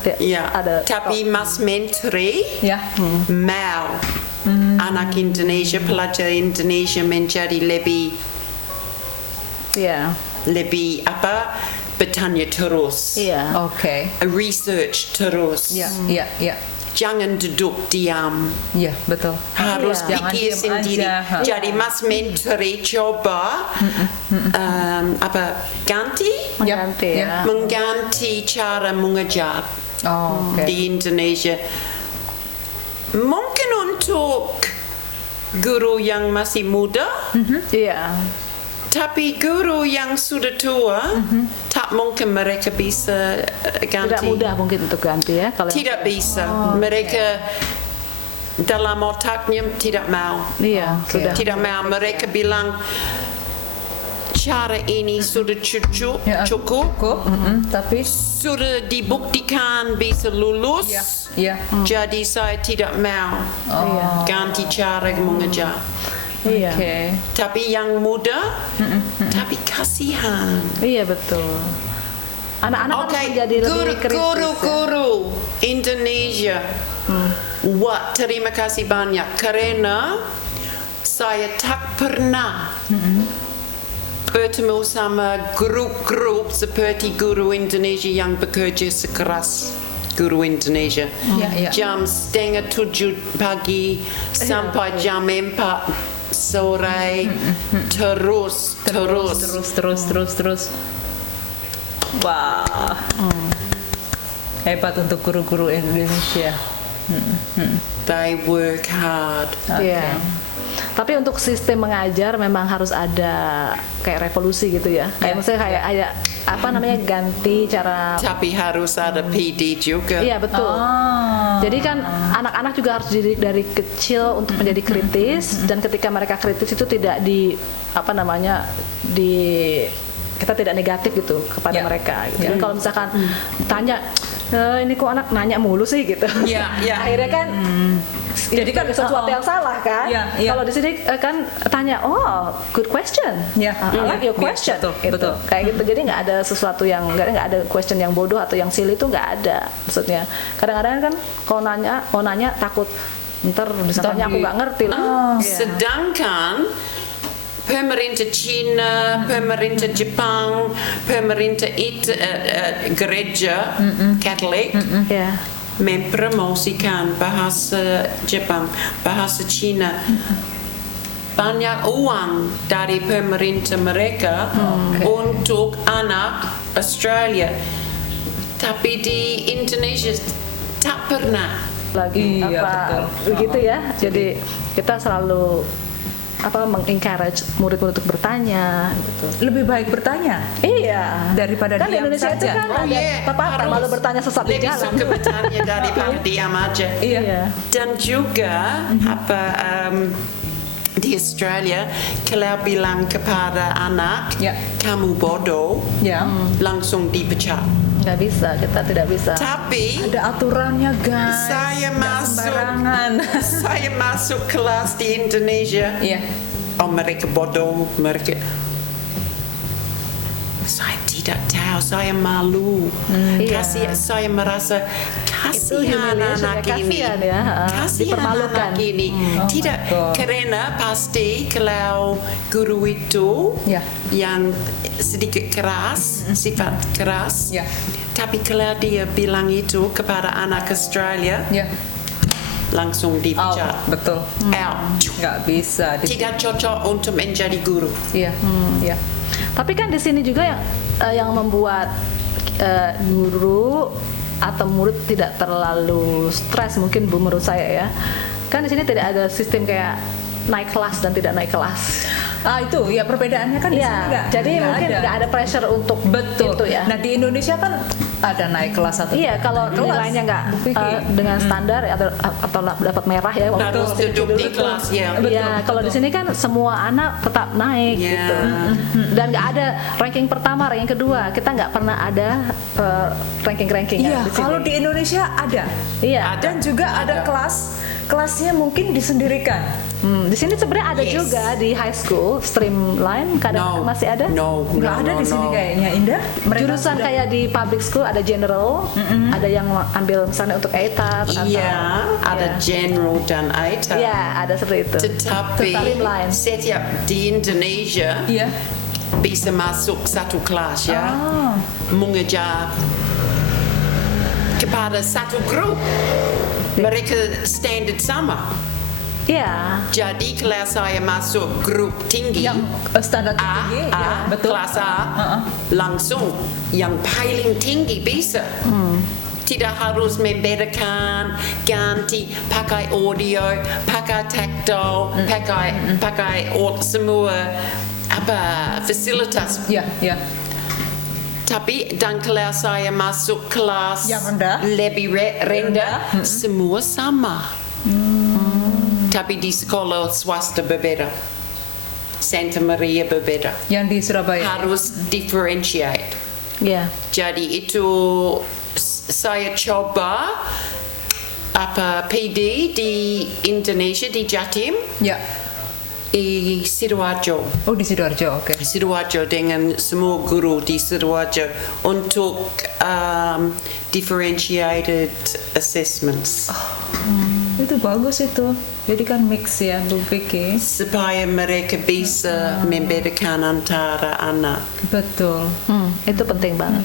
ada. Tapi Mas Menteri mau anak Indonesia, pelajar Indonesia menjadi lebih bertanya terus. Research terus. Jangan duduk diam. Betul. Harus pikir sendiri. Jadi Mas Menteri coba mengganti cara mengajar di Indonesia. Mungkin untuk guru yang masih muda. Tapi guru yang sudah tua, tak mungkin mereka bisa ganti. Tidak mudah mungkin untuk ganti ya. Tidak bisa. Mereka dalam otaknya tidak mau. Iya, sudah. Tidak mau. Mereka bilang cara ini sudah cukup. Tapi Sudah dibuktikan bisa lulus. ya. Jadi saya tidak mau ganti cara mengajar. Iya. Oke. Tapi yang muda, tapi kasihan. Iya betul. Anak-anak harus menjadi lebih kritis. Guru Indonesia. Wah, terima kasih banyak karena saya tak pernah bertemu sama grup-grup seperti guru Indonesia yang bekerja sekeras guru Indonesia. Jam 6:30 pagi sampai jam 4 sore terus. Wah. Hebat untuk guru-guru Indonesia. They work hard. Iya. Tapi untuk sistem mengajar memang harus ada kayak revolusi gitu ya. Kayak misalnya kayak apa namanya ganti cara. Tapi harus ada PD juga. Iya betul. Jadi kan anak-anak juga harus dididik dari kecil untuk menjadi kritis dan ketika mereka kritis itu tidak kita tidak negatif gitu kepada mereka. Gitu. Jadi kalau misalkan tanya ini kok anak nanya mulu sih gitu. Akhirnya kan jadi kan sesuatu yang salah kan. Kalau di sini kan tanya, oh good question. I like your question. Betul. Kayak gitu. Jadi nggak ada sesuatu yang nggak ada question yang bodoh atau yang silly itu nggak ada. Maksudnya kadang-kadang kan kalau nanya takut ntar misalnya aku nggak ngerti lah. Sedangkan pemerintah Cina, pemerintah Jepang, pemerintah gereja Katolik mempromosikan bahasa Jepang, bahasa Cina. Banyak uang dari pemerintah mereka untuk anak Australia. Tapi di Indonesia tak pernah lagi begitu ya. Jadi kita selalu mengencourage murid-murid untuk bertanya gitu. Lebih baik bertanya. Iya. Daripada kan diam Indonesia saja. Itu kan ada pepatah malu bertanya sesat di jalan. Lebih suka bertanya daripada diam aja. Iya. Dan juga di Australia kalau bilang kepada anak kamu bodoh, langsung dipecat. Nggak bisa, kita tidak bisa. Tapi ada aturannya guys. Saya masuk kelas di Indonesia. Oh mereka bodoh, saya tidak tahu, saya malu. Saya merasa kasihan anak ini. Kasihan anak ini. Tidak karena pasti kalau guru itu yang sedikit keras, sifat keras. Tapi kalau dia bilang itu kepada anak Australia, langsung dipecat. Betul. Out. Nggak bisa. Tidak cocok untuk menjadi guru. Tapi kan di sini juga yang membuat guru atau murid tidak terlalu stres mungkin menurut saya ya. Kan di sini tidak ada sistem kayak naik kelas dan tidak naik kelas. Itu ya perbedaannya kan di sini nggak. Jadi mungkin nggak ada pressure untuk itu ya. Nah di Indonesia kan ada naik kelas atau kalau nilainya nggak dengan standar atau dapat merah ya. Harus duduk di kelas ya. Iya, kalau di sini kan semua anak tetap naik gitu. Dan nggak ada ranking pertama, ranking kedua. Kita nggak pernah ada ranking-ranking. Kalau di Indonesia ada. Iya. Dan juga ada kelasnya mungkin disendirikan. Di sini sebenarnya ada juga di high school streamline kadang masih ada. Nggak ada di sini kayaknya Indah. Jurusan kayak di public school ada general, ada yang ambil misalnya untuk ATAR. Ada general dan ATAR. Iya, ada seperti itu. Tetapi setiap di Indonesia bisa masuk satu kelas mengejar kepada satu grup. Mereka standard sama. Jadi kalau saya masuk grup tinggi yang standar tinggi, betul. Kelas A, langsung yang paling tinggi bisa. Tidak harus membedakan, ganti, pakai audio, pakai tactile, pakai semua fasilitas. Tapi dan kalau saya masuk kelas yang rendah, lebih rendah, semua sama. Tapi di sekolah swasta berbeda. Santa Maria berbeda. Yang di Surabaya. Harus differentiate. Ya. Jadi itu saya coba PD di Indonesia di Jatim Ya. di Sidoarjo. Oh, di Sidoarjo, oke. Sidoarjo dengan semua guru di Sidoarjo untuk differentiated assessments. Itu bagus itu. Jadi kan mix ya, Bu Vicky. Supaya mereka bisa membedakan antara anak. Betul. Itu penting banget.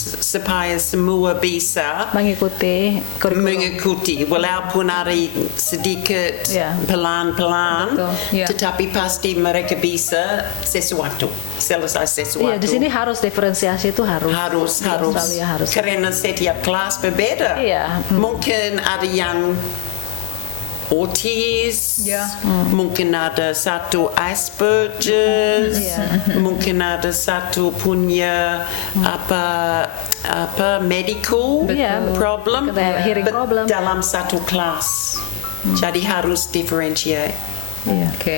Supaya semua bisa Mengikuti kurikulum. mengikuti walaupun ada sedikit Ya. pelan-pelan, Betul, ya. tetapi pasti mereka bisa selesai sesuatu. Iya, di sini harus diferensiasi itu harus. harus Di Australia harus. karena setiap kelas berbeda. Iya. Mungkin ada yang autis, Ya. mungkin ada satu Asperger, mungkin ada satu punya apa medical Iya. problem, Kayak hearing but problem. dalam satu kelas. Jadi harus differentiate. Iya. Oke.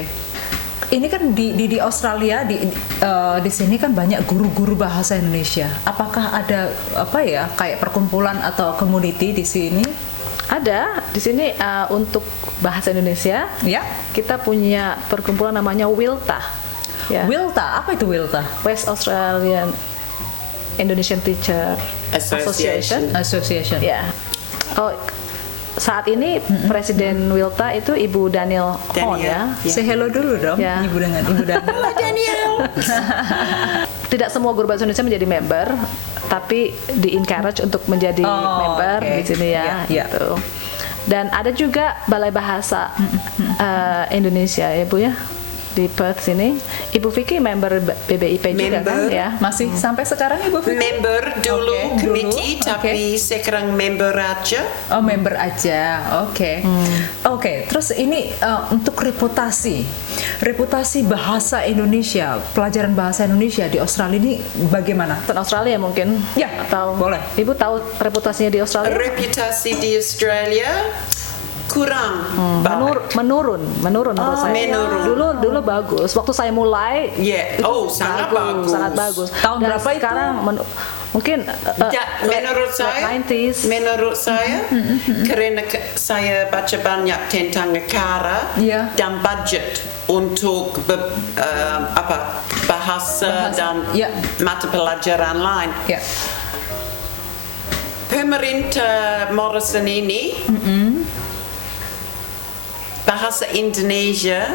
Ini kan di Australia di sini kan banyak guru-guru bahasa Indonesia. Apakah ada kayak perkumpulan atau community di sini? Ada di sini untuk bahasa Indonesia. Ya. Kita punya perkumpulan namanya WILTA. Ya. WILTA, apa itu WILTA? West Australian Indonesian Teacher Association. Association. Ya. Oh, saat ini Presiden WILTA itu Ibu Daniel Hon ya. Ya. Say hello dulu dong, Ya. Ibu Daniel. Daniel. Tidak semua guru bahasa Indonesia menjadi member, tapi di encourage untuk menjadi member oke. di sini ya, Ya. gitu. Dan ada juga Balai Bahasa Indonesia ya Bu ya di Perth sini. Ibu Vicky member BBIP juga kan Member. ya. Masih sampai sekarang Ibu Vicky? Member dulu Oke, committee, dulu, tapi sekarang member aja. Oh, member aja. Oke. Oke, terus ini untuk reputasi bahasa Indonesia, pelajaran bahasa Indonesia di Australia ini bagaimana? Dan Australia mungkin Ya, atau boleh. Ibu tahu reputasinya di Australia? Reputasi di Australia kurang baik. menurun menurut saya. Menurun. Dulu bagus. Waktu saya mulai Ya, sangat bagus. sangat bagus. Tahun Dan berapa itu? sekarang mungkin Menurut saya, 90s. karena saya baca banyak tentang negara Iya. dan budget untuk bahasa dan ya. mata pelajaran lain. Ya. Pemerintah Morrison ini bahasa Indonesia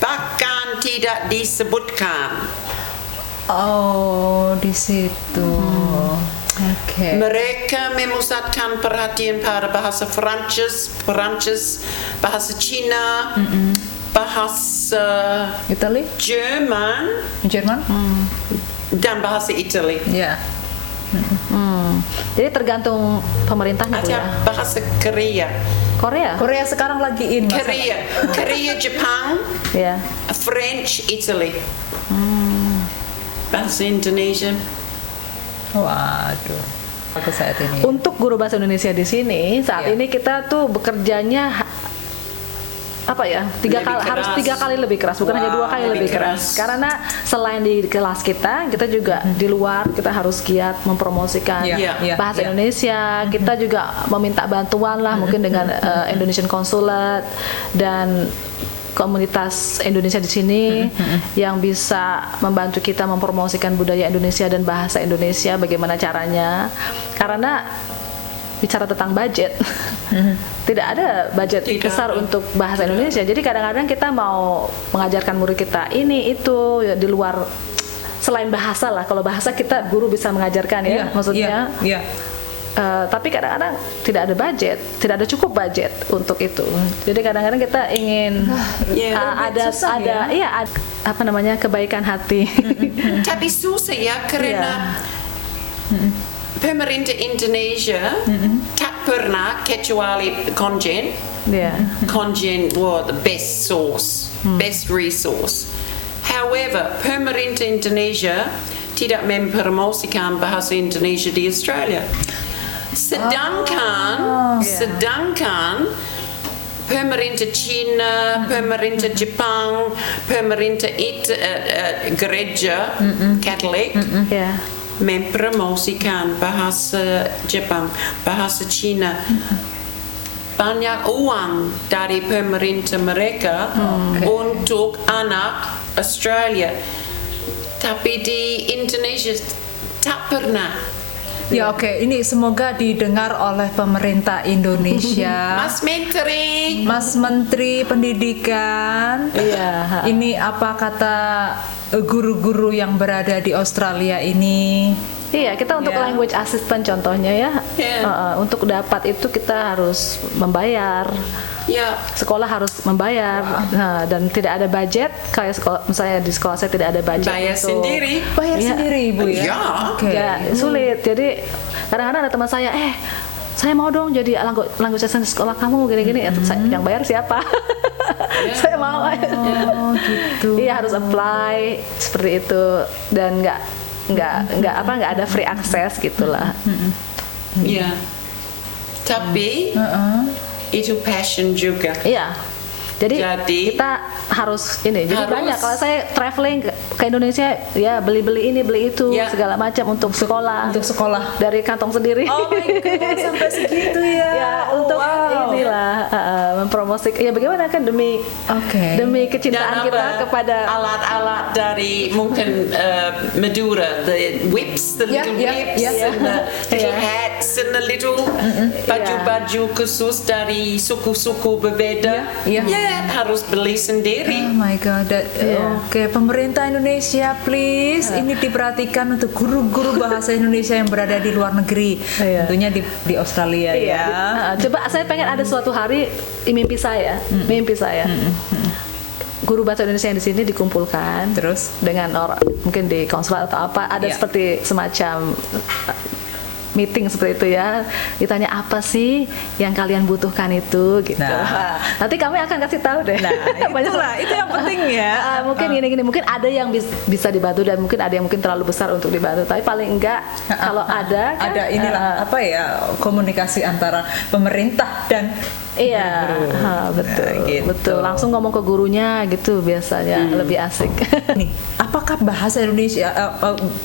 bahkan tidak disebutkan. Oh, di situ. Oke. Mereka memusatkan perhatian pada bahasa Perancis, bahasa Cina, bahasa Italy? Jerman, Jerman? dan bahasa Italia. Ya. Jadi tergantung pemerintahnya Bu Ada ya. bahasa Korea, Korea sekarang lagi in masalah. Korea, Jepang, Ya. French, Italy. Bahasa Indonesia. Waduh. Aku saat ini. Untuk guru bahasa Indonesia di sini saat Iya. ini kita tuh bekerjanya Lebih harus keras. 3 kali lebih keras, bukan hanya 2 kali lebih lebih keras. keras. Karena selain di kelas kita juga di luar kita harus giat mempromosikan Iya, bahasa iya. Indonesia. Kita juga meminta bantuan lah mungkin dengan Indonesian Consulate dan komunitas Indonesia di sini yang bisa membantu kita mempromosikan budaya Indonesia dan bahasa Indonesia, bagaimana caranya. Karena bicara tentang budget, tidak ada budget Tidak besar ada. untuk bahasa Indonesia. Jadi kadang-kadang kita mau mengajarkan murid kita ini itu ya, di luar selain bahasa lah. Kalau bahasa kita guru bisa mengajarkan ya, maksudnya. Iya. Tapi kadang-kadang tidak ada budget, tidak ada cukup budget untuk itu. Jadi kadang-kadang kita ingin ada susah apa namanya kebaikan hati. Tapi susah ya karena pemerintah Indonesia tak pernah kecuali Konjen. Ya. Konjen were the best source, best resource. However, pemerintah Indonesia tidak mempromosikan bahasa Indonesia di Australia. Sedangkan pemerintah Cina, pemerintah Jepang, pemerintah gereja Katolik Ya. mempromosikan bahasa Jepang, bahasa Cina. Banyak uang dari pemerintah mereka untuk anak Australia. Tapi di Indonesia tak pernah. Ya oke, ini semoga didengar oleh pemerintah Indonesia. Mas Menteri Pendidikan. Iya. Ini apa kata guru-guru yang berada di Australia ini? Iya, kita untuk Ya. language assistant contohnya ya, untuk dapat itu kita harus membayar. Ya, Sekolah harus membayar. Nah, dan tidak ada budget. Kayak sekolah, misalnya di sekolah saya tidak ada budget. bayar untuk- sendiri. Bayar Iya. sendiri Ibu ya? Ya. Oke. Ya, sulit. Jadi kadang-kadang ada teman saya, saya mau dong jadi language assistant di sekolah kamu gini-gini. Yang bayar siapa? Saya mau. Oh gitu. Iya, harus apply seperti itu, dan nggak ada free access gitulah. Ya. Tapi itu passion juga. Iya. Jadi kita harus ini. Jadi Harus. banyak kalau saya traveling ke Indonesia ya beli ini beli itu Ya. segala macam untuk sekolah. Untuk sekolah. Dari kantong sendiri. Oh my god, sampai segitu ya. Ya, untuk inilah mempromosikan. Ya bagaimana kan demi kecintaan Dan kita kepada alat-alat dari mungkin Madura, the whips, the little whips, and the little hats, and the little baju-baju khusus dari suku-suku berbeda. Iya. Harus beli sendiri. Oh my god. Oke, pemerintah Indonesia please ini diperhatikan untuk guru-guru bahasa Indonesia yang berada di luar negeri. Iya. Tentunya di Australia ya. Coba saya pengen ada suatu hari mimpi saya, guru bahasa Indonesia yang di sini dikumpulkan Terus? dengan orang mungkin di konsulat atau apa ada seperti semacam meeting seperti itu ya, ditanya apa sih yang kalian butuhkan itu gitu. Nanti kami akan kasih tahu deh. Itulah itu yang penting ya. Mungkin gini mungkin ada yang bisa dibantu dan mungkin ada yang mungkin terlalu besar untuk dibantu, tapi paling enggak kalau ada kan, ada inilah apa ya, komunikasi antara pemerintah dan iya, betul, gitu. betul. Langsung ngomong ke gurunya gitu biasanya lebih asik. nih, apakah bahasa Indonesia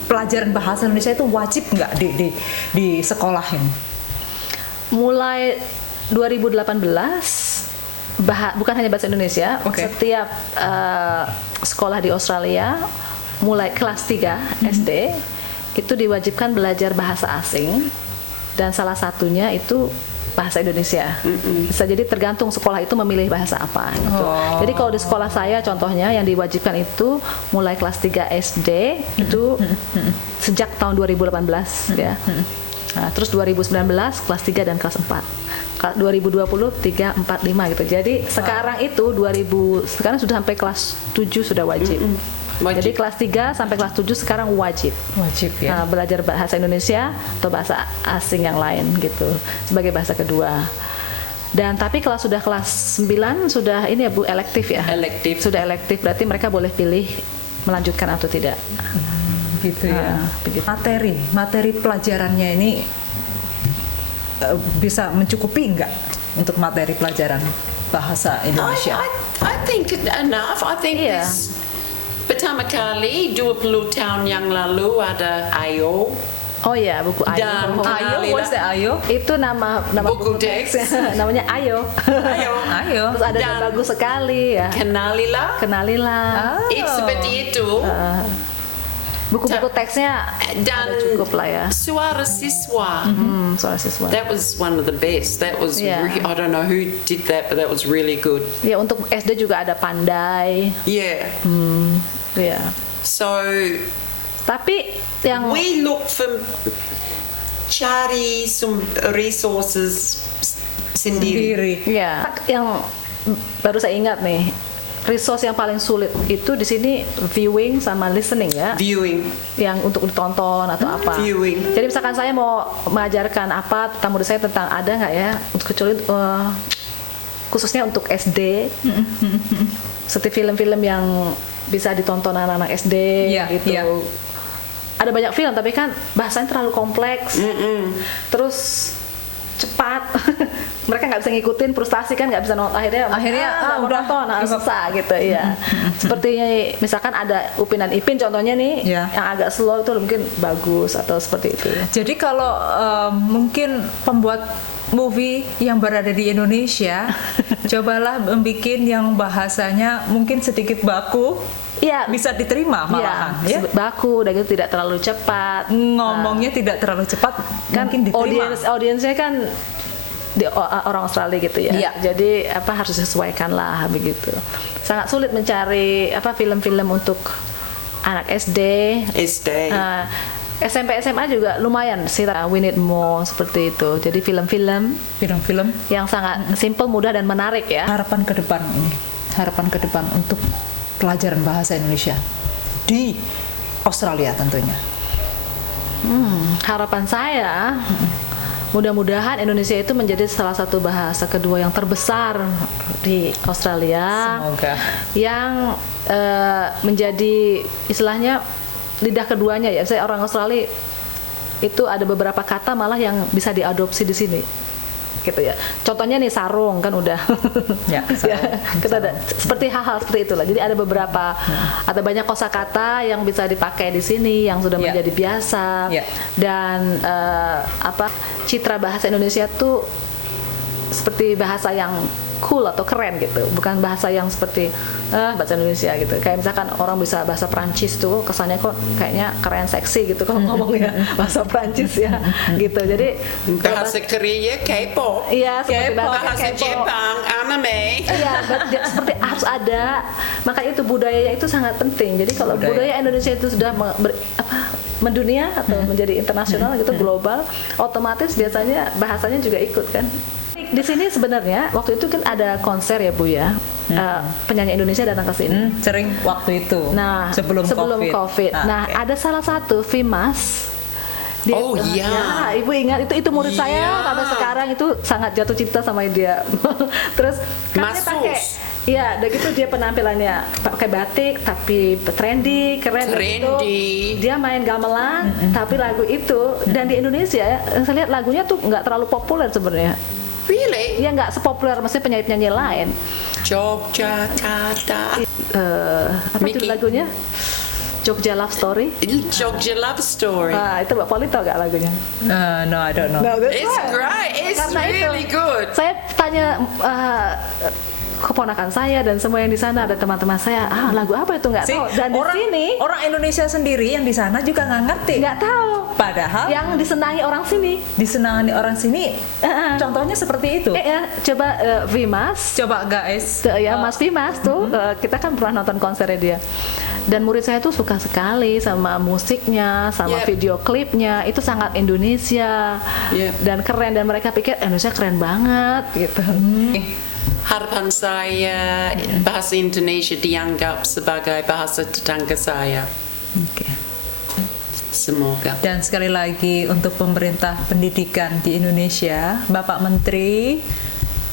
pelajaran bahasa Indonesia itu wajib nggak di sekolah ini? Mulai 2018 bukan hanya bahasa Indonesia, setiap sekolah di Australia mulai kelas 3 SD itu diwajibkan belajar bahasa asing dan salah satunya itu bahasa Indonesia. Bisa jadi tergantung sekolah itu memilih bahasa apa gitu. Jadi kalau di sekolah saya contohnya yang diwajibkan itu mulai kelas 3 SD itu sejak tahun 2018 ya. Nah, terus 2019 kelas 3 dan kelas 4. 2020 3, 4, 5 gitu. Jadi sekarang itu sekarang sudah sampai kelas 7 sudah wajib. Jadi kelas 3 sampai kelas 7 sekarang wajib. Wajib ya. Belajar bahasa Indonesia atau bahasa asing yang lain gitu sebagai bahasa kedua. Dan tapi kalau sudah kelas 9 sudah ini ya Bu, elektif ya. Elektif. Sudah elektif berarti mereka boleh pilih melanjutkan atau tidak. Gitu ya. Begitu. Materi pelajarannya ini bisa mencukupi nggak untuk materi pelajaran bahasa Indonesia? I think enough. I think this pertama kali 20 tahun yang lalu ada AYO. Oh ya, buku Ayo. Dan Ayo, what's the Ayo? Itu nama Buku teks. namanya Ayo. Ayo. Terus ada Dan yang bagus sekali ya. Kenalilah. Seperti itu. Buku-buku teksnya Dan cukup lah ya. suara siswa. Suara siswa. That was one of the best. That was I don't know who did that, but that was really good. Ya untuk SD juga ada Pandai. Yeah. Ya. So Tapi yang we look for cari some resources sendiri. ya yang baru saya ingat nih, resource yang paling sulit itu di sini viewing sama listening ya. Viewing. Yang untuk ditonton atau apa. Viewing. Jadi misalkan saya mau mengajarkan apa tentang murid saya tentang ada nggak ya untuk kecuali khususnya untuk SD, seperti film-film yang bisa ditonton anak-anak SD gitu. Ada banyak film tapi kan bahasanya terlalu kompleks. Terus cepat. Mereka nggak bisa ngikutin, frustasi kan, nggak bisa nonton, akhirnya udah nonton, susah gitu ya. Seperti misalkan ada Upin dan Ipin contohnya nih, Ya. yang agak slow itu mungkin bagus atau seperti itu. Jadi kalau mungkin pembuat movie yang berada di Indonesia, cobalah membuat yang bahasanya mungkin sedikit baku, Iya, bisa diterima malahan, ya. baku, dan itu tidak terlalu cepat. Ngomongnya tidak terlalu cepat, Kan mungkin diterima. audiensnya kan orang Australia gitu ya. Iya. Jadi harus disesuaikan lah begitu. Sangat sulit mencari film-film untuk anak SD. SMP SMA juga lumayan sih, we need more seperti itu. Jadi film-film yang sangat simple, mudah dan menarik ya. Harapan ke depan untuk pelajaran bahasa Indonesia di Australia tentunya. Harapan saya mudah-mudahan Indonesia itu menjadi salah satu bahasa kedua yang terbesar di Australia. Semoga. Yang menjadi istilahnya lidah keduanya ya. Saya orang Australia itu ada beberapa kata malah yang bisa diadopsi di sini. Gitu ya. Contohnya nih sarung kan udah. Ya, kita ada seperti hal-hal seperti itulah. Jadi ada beberapa ada banyak kosakata yang bisa dipakai di sini yang sudah menjadi biasa. Dan citra bahasa Indonesia tuh seperti bahasa yang cool atau keren gitu, bukan bahasa yang seperti bahasa Indonesia gitu. Kayak misalkan orang bisa bahasa Prancis tuh kesannya kok kayaknya keren, seksi gitu kalau ngomongnya bahasa Prancis ya gitu. Jadi bahasa Korea K-pop, iya, seperti bahasa Jepang anime. Iya, seperti harus ada. Makanya itu budayanya itu sangat penting. Jadi kalau budaya Indonesia itu sudah mendunia atau menjadi internasional gitu, global, otomatis biasanya bahasanya juga ikut kan. Di sini sebenarnya waktu itu kan ada konser ya Bu ya, penyanyi Indonesia datang ke sini. Sering waktu itu. Nah, sebelum COVID. Nah, ada salah satu Vimas. Iya. Ya, Ibu ingat itu murid saya sampai sekarang itu sangat jatuh cinta sama dia. Terus kan dia pakai, iya, udah gitu dia penampilannya pakai batik tapi trendy, keren. Gitu. Dia main gamelan, tapi lagu itu dan di Indonesia saya lihat lagunya tuh nggak terlalu populer sebenarnya. Really? Ya nggak sepopuler masih penyanyi-penyanyi lain. Yogyakarta. Apa judul lagunya? Jogja Love Story. Jogja Love Story. Itu Mbak Poli tau gak lagunya? No, I don't know. It's great. It's really good. Saya tanya keponakan saya dan semua yang di sana, ada teman-teman saya, lagu apa itu nggak tahu. Dan di sini orang Indonesia sendiri yang di sana juga nggak ngerti, nggak tahu. Padahal yang disenangi orang sini, contohnya seperti itu. Coba Vimas, coba guys, Mas Vimas tuh kita kan pernah nonton konsernya dia. Dan murid saya tuh suka sekali sama musiknya, sama video klipnya, itu sangat Indonesia dan keren, dan mereka pikir Indonesia keren banget gitu. Harapan saya bahasa Indonesia dianggap sebagai bahasa tetangga saya. Semoga. Dan sekali lagi untuk pemerintah pendidikan di Indonesia, Bapak Menteri,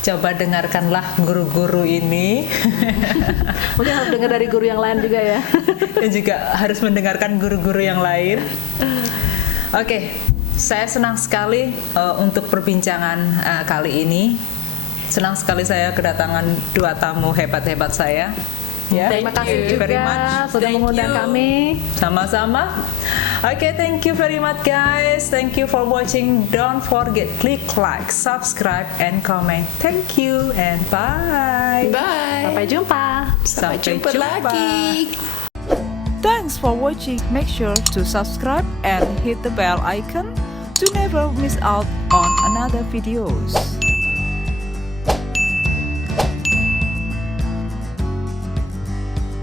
coba dengarkanlah guru-guru ini. Mungkin harus dengar dari guru yang lain juga ya. Dan juga harus mendengarkan guru-guru yang lain. Oke, saya senang sekali untuk perbincangan kali ini. Senang sekali saya kedatangan dua tamu hebat-hebat saya. Terima kasih juga sudah mengundang kami. Sama-sama. Okay, thank you very much guys. Thank you for watching. Don't forget click like, subscribe, and comment. Thank you and bye. Bye. Sampai jumpa. Sampai jumpa lagi. Thanks for watching. Make sure to subscribe and hit the bell icon to never miss out on another videos.